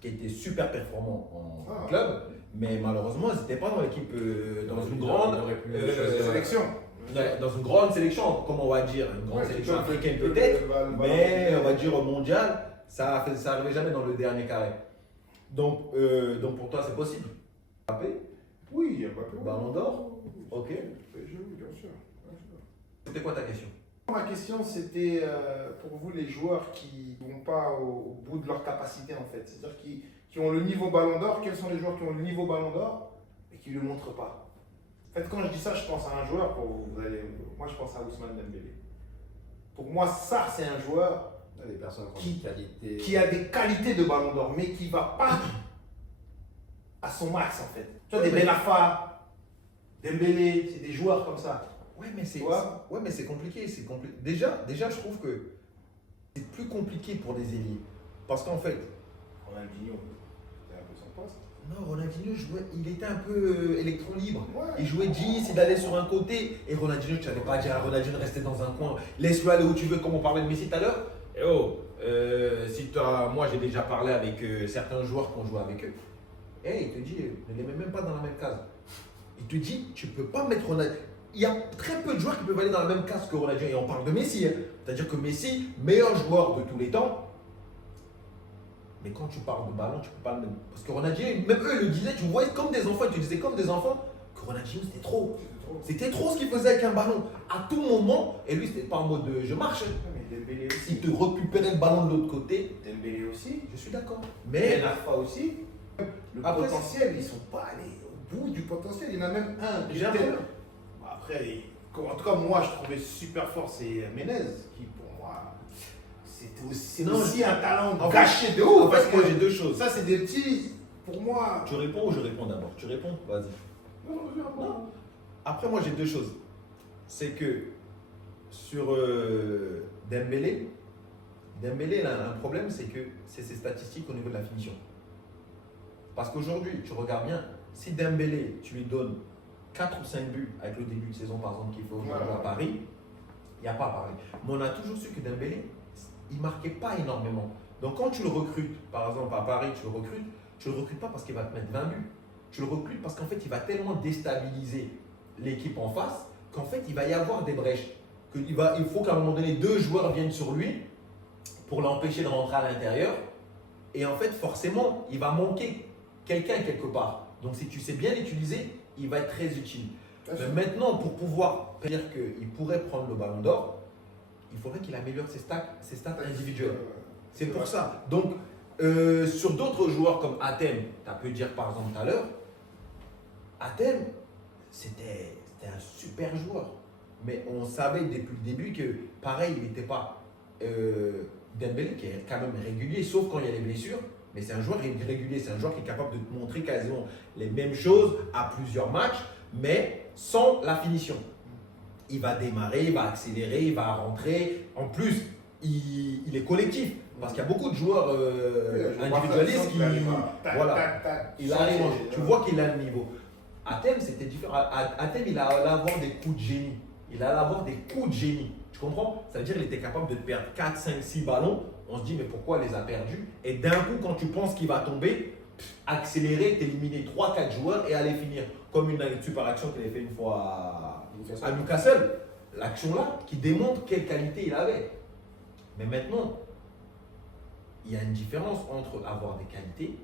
qui étaient super performants en club, mais malheureusement, ils n'étaient pas dans l'équipe, dans une grande Sélection. dans une grande sélection, comment on va dire, une grande sélection africaine peut-être, mais on va dire au mondial, ça n'arrivait jamais dans le dernier carré. Donc pour toi, c'est possible. Mbappé, Oui, il y a pas que. Ballon d'Or, ok. Oui, bien sûr. C'était quoi ta question? Ma question, c'était pour vous, les joueurs qui ne vont pas au bout de leur capacité, en fait. C'est-à-dire qui ont le niveau Ballon d'Or. Quels sont les joueurs qui ont le niveau Ballon d'Or et qui ne le montrent pas? En fait, quand je dis ça, je pense à un joueur. Moi, je pense à Ousmane Dembélé. Pour moi, ça, c'est un joueur Il y a des personnes qui ont des qualités. qui a des qualités de Ballon d'Or, mais qui ne va pas à son max, en fait. Tu vois, des Ben Arfa, Dembélé, c'est des joueurs comme ça. Ouais, mais c'est Tu vois? ouais, mais c'est compliqué, Déjà, je trouve que c'est plus compliqué pour des ailiers. Parce qu'en fait, Ronaldinho, c'était un peu son poste. non, Ronaldinho jouait, il était un peu électron libre. Ouais. Il jouait 10, il allait sur un côté. Et Ronaldinho, tu n'avais pas à dire à Ronaldinho de rester dans un coin. Laisse-le aller où tu veux, comme on parlait de Messi tout à l'heure. Et moi j'ai déjà parlé avec certains joueurs qui ont joué avec eux. Et il te dit, ne les mets même pas dans la même case. Il te dit, tu peux pas mettre Ronaldinho. Il y a très peu de joueurs qui peuvent aller dans la même case que Ronaldinho. Et on parle de Messi. Hein. C'est-à-dire que Messi, meilleur joueur de tous les temps. Mais quand tu parles de ballon, tu peux pas le même. Parce que Ronaldinho, même eux le disaient, tu voyais comme des enfants, ils te disaient comme des enfants que Ronaldinho c'était trop. C'était trop ce qu'il faisait avec un ballon. À tout moment, et lui c'était pas en mode je marche. Mais Dembélé aussi. S'il te récupérait le ballon de l'autre côté, Dembélé aussi. je suis d'accord. Mais Ben Arfa aussi. Le Après, potentiel, ils sont pas allés au bout du potentiel. Il y en a même un. J'ai un problème. Après, en tout cas, moi, je trouvais super fort, c'est Menez, qui pour moi, c'est Non, aussi un talent en gâché de en ouf. fait, Parce moi que j'ai deux choses. ça, c'est des petits, pour moi. Tu réponds ou je réponds d'abord? Tu réponds? Vas-y. Non. Après, moi j'ai deux choses. C'est que sur Dembélé, il a un problème, c'est que c'est ses statistiques au niveau de la finition. Parce qu'aujourd'hui, tu regardes bien, si Dembélé, tu lui donnes 4 ou 5 buts avec le début de saison par exemple qu'il fait aujourd'hui à Paris, il n'y a pas à parler. Mais on a toujours su que Dembélé, il ne marquait pas énormément. Donc quand tu le recrutes, par exemple à Paris, tu le recrutes pas parce qu'il va te mettre 20 buts. Tu le recrutes parce qu'en fait, il va tellement déstabiliser l'équipe en face qu'en fait, il va y avoir des brèches. Il faut qu'à un moment donné, 2 joueurs viennent sur lui pour l'empêcher de rentrer à l'intérieur. Et en fait, forcément, il va manquer quelqu'un quelque part. Donc si tu sais bien l'utiliser, il va être très utile. Mais maintenant, pour pouvoir dire qu'il pourrait prendre le ballon d'or, il faudrait qu'il améliore ses stats individuelles. C'est pour ça. Donc, sur d'autres joueurs comme Hatem, tu as pu dire par exemple tout à l'heure, Hatem, c'était un super joueur. Mais on savait depuis le début que, pareil, il n'était pas Dembélé, qui est quand même régulier, sauf quand il y a les blessures. Mais c'est un joueur régulier, c'est un joueur qui est capable de te montrer quasiment les mêmes choses à plusieurs matchs, mais sans la finition. Il va démarrer, il va accélérer, il va rentrer. En plus, il est collectif. Parce qu'il y a beaucoup de joueurs individualistes qui. Voilà. Il arrive, tu vois qu'il a le niveau. Hatem, c'était différent. Hatem, il allait avoir des coups de génie. Il allait avoir des coups de génie. Tu comprends? Ça veut dire qu'il était capable de te perdre 4, 5, 6 ballons. On se dit, mais pourquoi il les a perdus? Et d'un coup, quand tu penses qu'il va tomber, accélérer, t'éliminer 3, 4 joueurs et aller finir. Comme une super action qu'il avait fait une fois à Newcastle. L'action là, qui démontre quelle qualité il avait. Mais maintenant, il y a une différence entre avoir des qualités,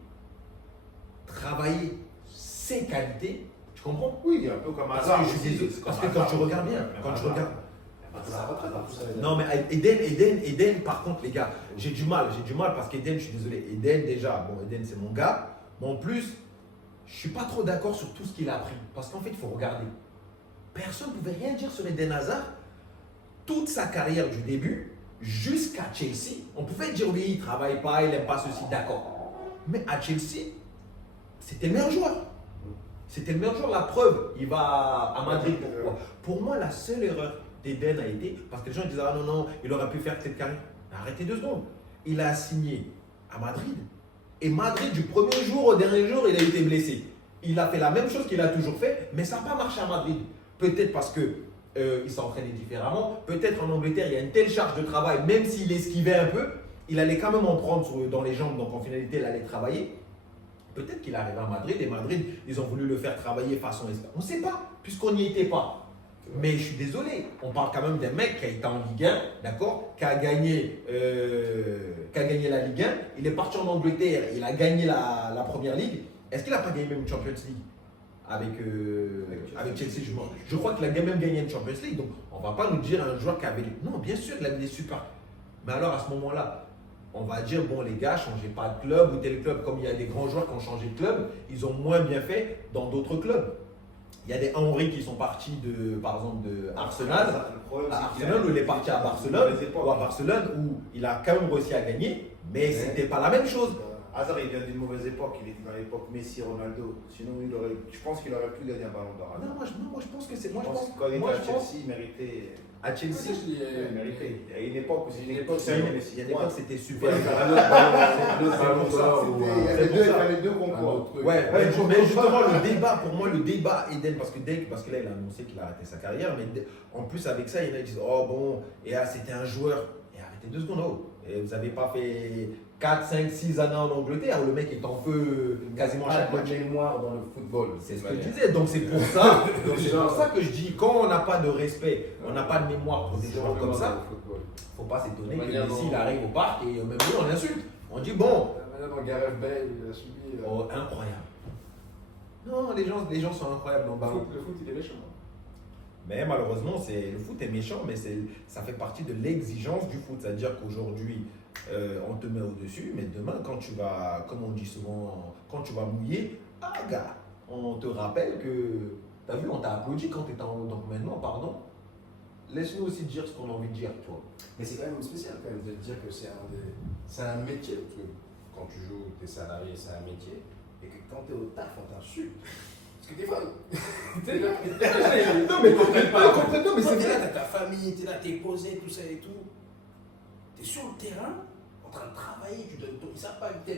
travailler ses qualités, tu comprends? Oui, un peu comme Hazard. Parce que je suis désolé, parce que quand tu regardes bien, quand tu regardes. Ça Non mais Eden, par contre les gars, j'ai du mal parce qu'Eden, je suis désolé, Eden déjà, bon Eden c'est mon gars, mais en plus, je suis pas trop d'accord sur tout ce qu'il a appris, parce qu'en fait il faut regarder. Personne ne pouvait rien dire sur Eden Hazard, toute sa carrière du début jusqu'à Chelsea, on pouvait dire oui, il travaille pas, il n'aime pas ceci, d'accord. Mais à Chelsea, c'était le meilleur joueur. C'était le meilleur joueur, la preuve, il va à Madrid. Pourquoi? Pour moi, la seule erreur d'Eden a été, parce que les gens disaient ah non, il aurait pu faire cette carrière. Mais arrêtez 2 secondes. Il a signé à Madrid. Et Madrid, du premier jour au dernier jour, il a été blessé. Il a fait la même chose qu'il a toujours fait, mais ça n'a pas marché à Madrid. Peut-être parce que il s'entraînait différemment. Peut-être en Angleterre, il y a une telle charge de travail, même s'il esquivait un peu, il allait quand même en prendre dans les jambes, donc en finalité, il allait travailler. Peut-être qu'il arrive à Madrid et Madrid, ils ont voulu le faire travailler façon Espagne. On ne sait pas, puisqu'on n'y était pas. Mais je suis désolé, on parle quand même d'un mec qui a été en Ligue 1, d'accord, qui a gagné la Ligue 1. Il est parti en Angleterre, il a gagné la Première Ligue. Est-ce qu'il n'a pas gagné même une Champions League avec Chelsea? Je crois qu'il a même gagné une Champions League. Donc, on ne va pas nous dire un joueur qui avait. Non, bien sûr, il a des super. Mais alors, à ce moment-là, on va dire, bon les gars, changez pas de club ou tel club, comme il y a des grands joueurs qui ont changé de club, ils ont moins bien fait dans d'autres clubs. Il y a des Henry qui sont partis par exemple de Arsenal, où il est parti à Barcelone, où il a quand même réussi à gagner, mais c'était pas la même chose. Hazard, il vient d'une mauvaise époque, il était dans l'époque Messi, Ronaldo. Sinon, je pense qu'il aurait pu gagner un ballon d'or. Non, moi je pense que c'est. Quand il était à Chelsea, il méritait. À Chelsea, il méritait. Il y a une époque où c'était. Il y a une époque c'était super. Il y avait 2 concours. Ouais, mais justement, pour moi, le débat Eden, parce que là, il a annoncé qu'il a arrêté sa carrière, mais en plus, avec ça, il y en a qui disent oh bon, et c'était un joueur. Et arrêtez 2 secondes, oh. Et vous n'avez pas fait 4, 5, 6 années en Angleterre où le mec est en feu quasiment chaque match. mémoire dans le football. C'est ce que je disais. Donc c'est pour ça. Que je dis quand on n'a pas de respect, on n'a pas de mémoire pour des joueurs comme ça. Faut pas s'étonner que Messi il arrive au parc et même nous on l'insulte. On dit bon. La manière dont Gareth Bale il a subi. Oh incroyable. Non, les gens sont incroyables dans le ballon. Le foot il est méchant. Mais malheureusement, le foot est méchant, mais ça fait partie de l'exigence du foot. C'est-à-dire qu'aujourd'hui, on te met au-dessus, mais demain, quand tu vas, comme on dit souvent, quand tu vas mouiller, ah gars, on te rappelle que, t'as vu, on t'a applaudi quand tu étais en. Donc maintenant, pardon, laisse-nous aussi dire ce qu'on a envie de dire, tu vois. Mais c'est quand même spécial quand même de te dire que c'est un métier. Parce que quand tu joues, tu es salarié, c'est un métier. Et que quand tu es au taf, on t'insulte. Parce que des fois, non mais non mais c'est vrai, t'as ta famille, t'es là, t'es posé, tout ça et tout. T'es sur le terrain, en train de travailler, tu donnes tout, ils savent pas que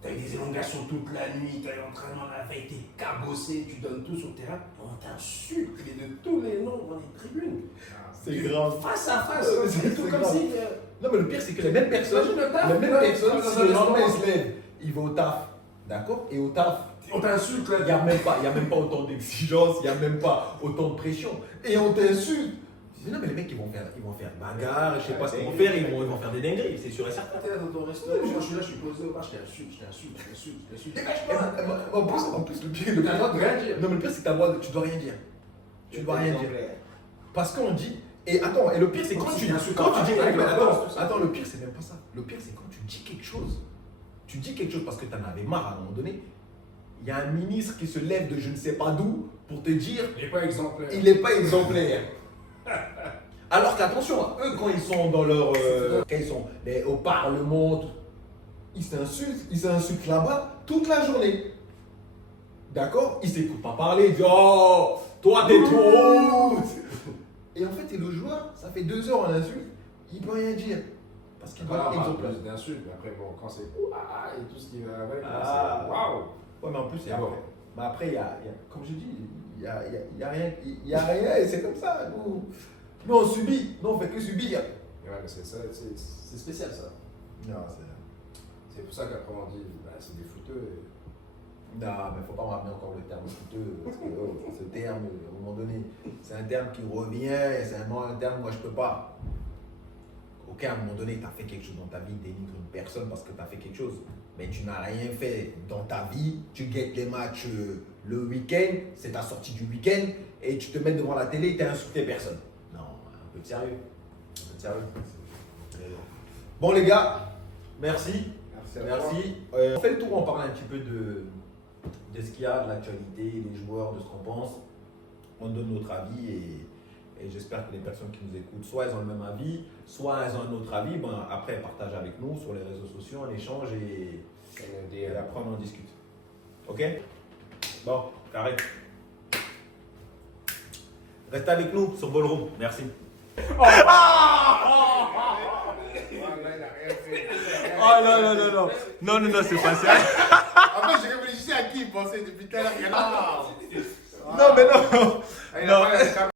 t'as eu des élongations toute la nuit, t'as eu l'entraînement la veille, t'es cabossé, tu donnes tout sur le terrain, on t'insulte, il est de tous les noms dans les tribunes. C'est grave. Face à face, c'est tout comme si. Non mais le pire c'est que les mêmes personnes, si le lendemain ils se lèvent, ils vont au taf, d'accord? Et au taf, on t'insulte là. Il n'y a même pas autant d'exigence, il n'y a même pas autant de pression. Et on t'insulte. Mais non, mais les mecs, ils vont faire bagarre, je sais pas ce qu'ils vont faire, ils vont faire des dingueries, c'est sûr et certain. T'es là dans ton restaurant, je suis là, je suis posé au bar, je t'insulte. Dégage pas. En plus, le pire, T'as le droit de rien dire. non, mais le pire, c'est que tu dois rien dire. Tu dois rien dire. Parce qu'on dit. Et attends, et le pire, c'est quand tu dis. Attends, le pire, c'est même pas ça. Le pire, c'est quand tu dis quelque chose. Tu dis quelque chose parce que tu en avais marre à un moment donné. Il y a un ministre qui se lève de je ne sais pas d'où pour te dire Il n'est pas exemplaire. il n'est pas exemplaire. Alors qu'attention, eux, quand ils sont dans leur. Quand ils sont au Parlement, ils s'insultent là-bas toute la journée. D'accord? Ils s'écoutent pas parler, ils disent oh, toi t'es trop. Et en fait, et le joueur, ça fait 2 heures en insulte, il peut rien dire. Parce qu'il doit être exemplaire. Plus d'insultes, mais après, bon, quand c'est et tout ce qui va avec, Ah. c'est waouh! Ouais, mais en plus, Bon. après, comme je dis, il y a rien, et c'est comme ça. Nous, on subit, nous, on fait que subir. Ouais, mais c'est spécial ça. Non, C'est pour ça qu'après on dit, c'est des fouteux. non, mais faut pas me ramener encore le terme fouteux, parce que ce terme, à un moment donné, c'est un terme qui revient, et c'est un terme, moi, je peux pas. Ok, à un moment donné, tu as fait quelque chose dans ta vie, dénigre une personne parce que tu as fait quelque chose, mais tu n'as rien fait dans ta vie, tu guettes les matchs le week-end, c'est ta sortie du week-end, et tu te mets devant la télé et tu n'as insulté personne. Non, un peu de sérieux. Un peu de sérieux. Bon, les gars, merci. Merci. On fait le tour, on parle un petit peu de ce qu'il y a, de l'actualité, des joueurs, de ce qu'on pense. On donne notre avis et j'espère que les personnes qui nous écoutent, soit elles ont le même avis, soit elles ont un autre avis. Ben, après, elles partagent avec nous sur les réseaux sociaux, on échange et après on en discute. Ok? Bon, carré. Restez avec nous sur Ballroom. Merci. Oh non, non, non, non. Non, non, non, c'est pas ça. En fait, j'ai réfléchi à qui il pensait depuis tout à l'heure. Non, mais non. Non.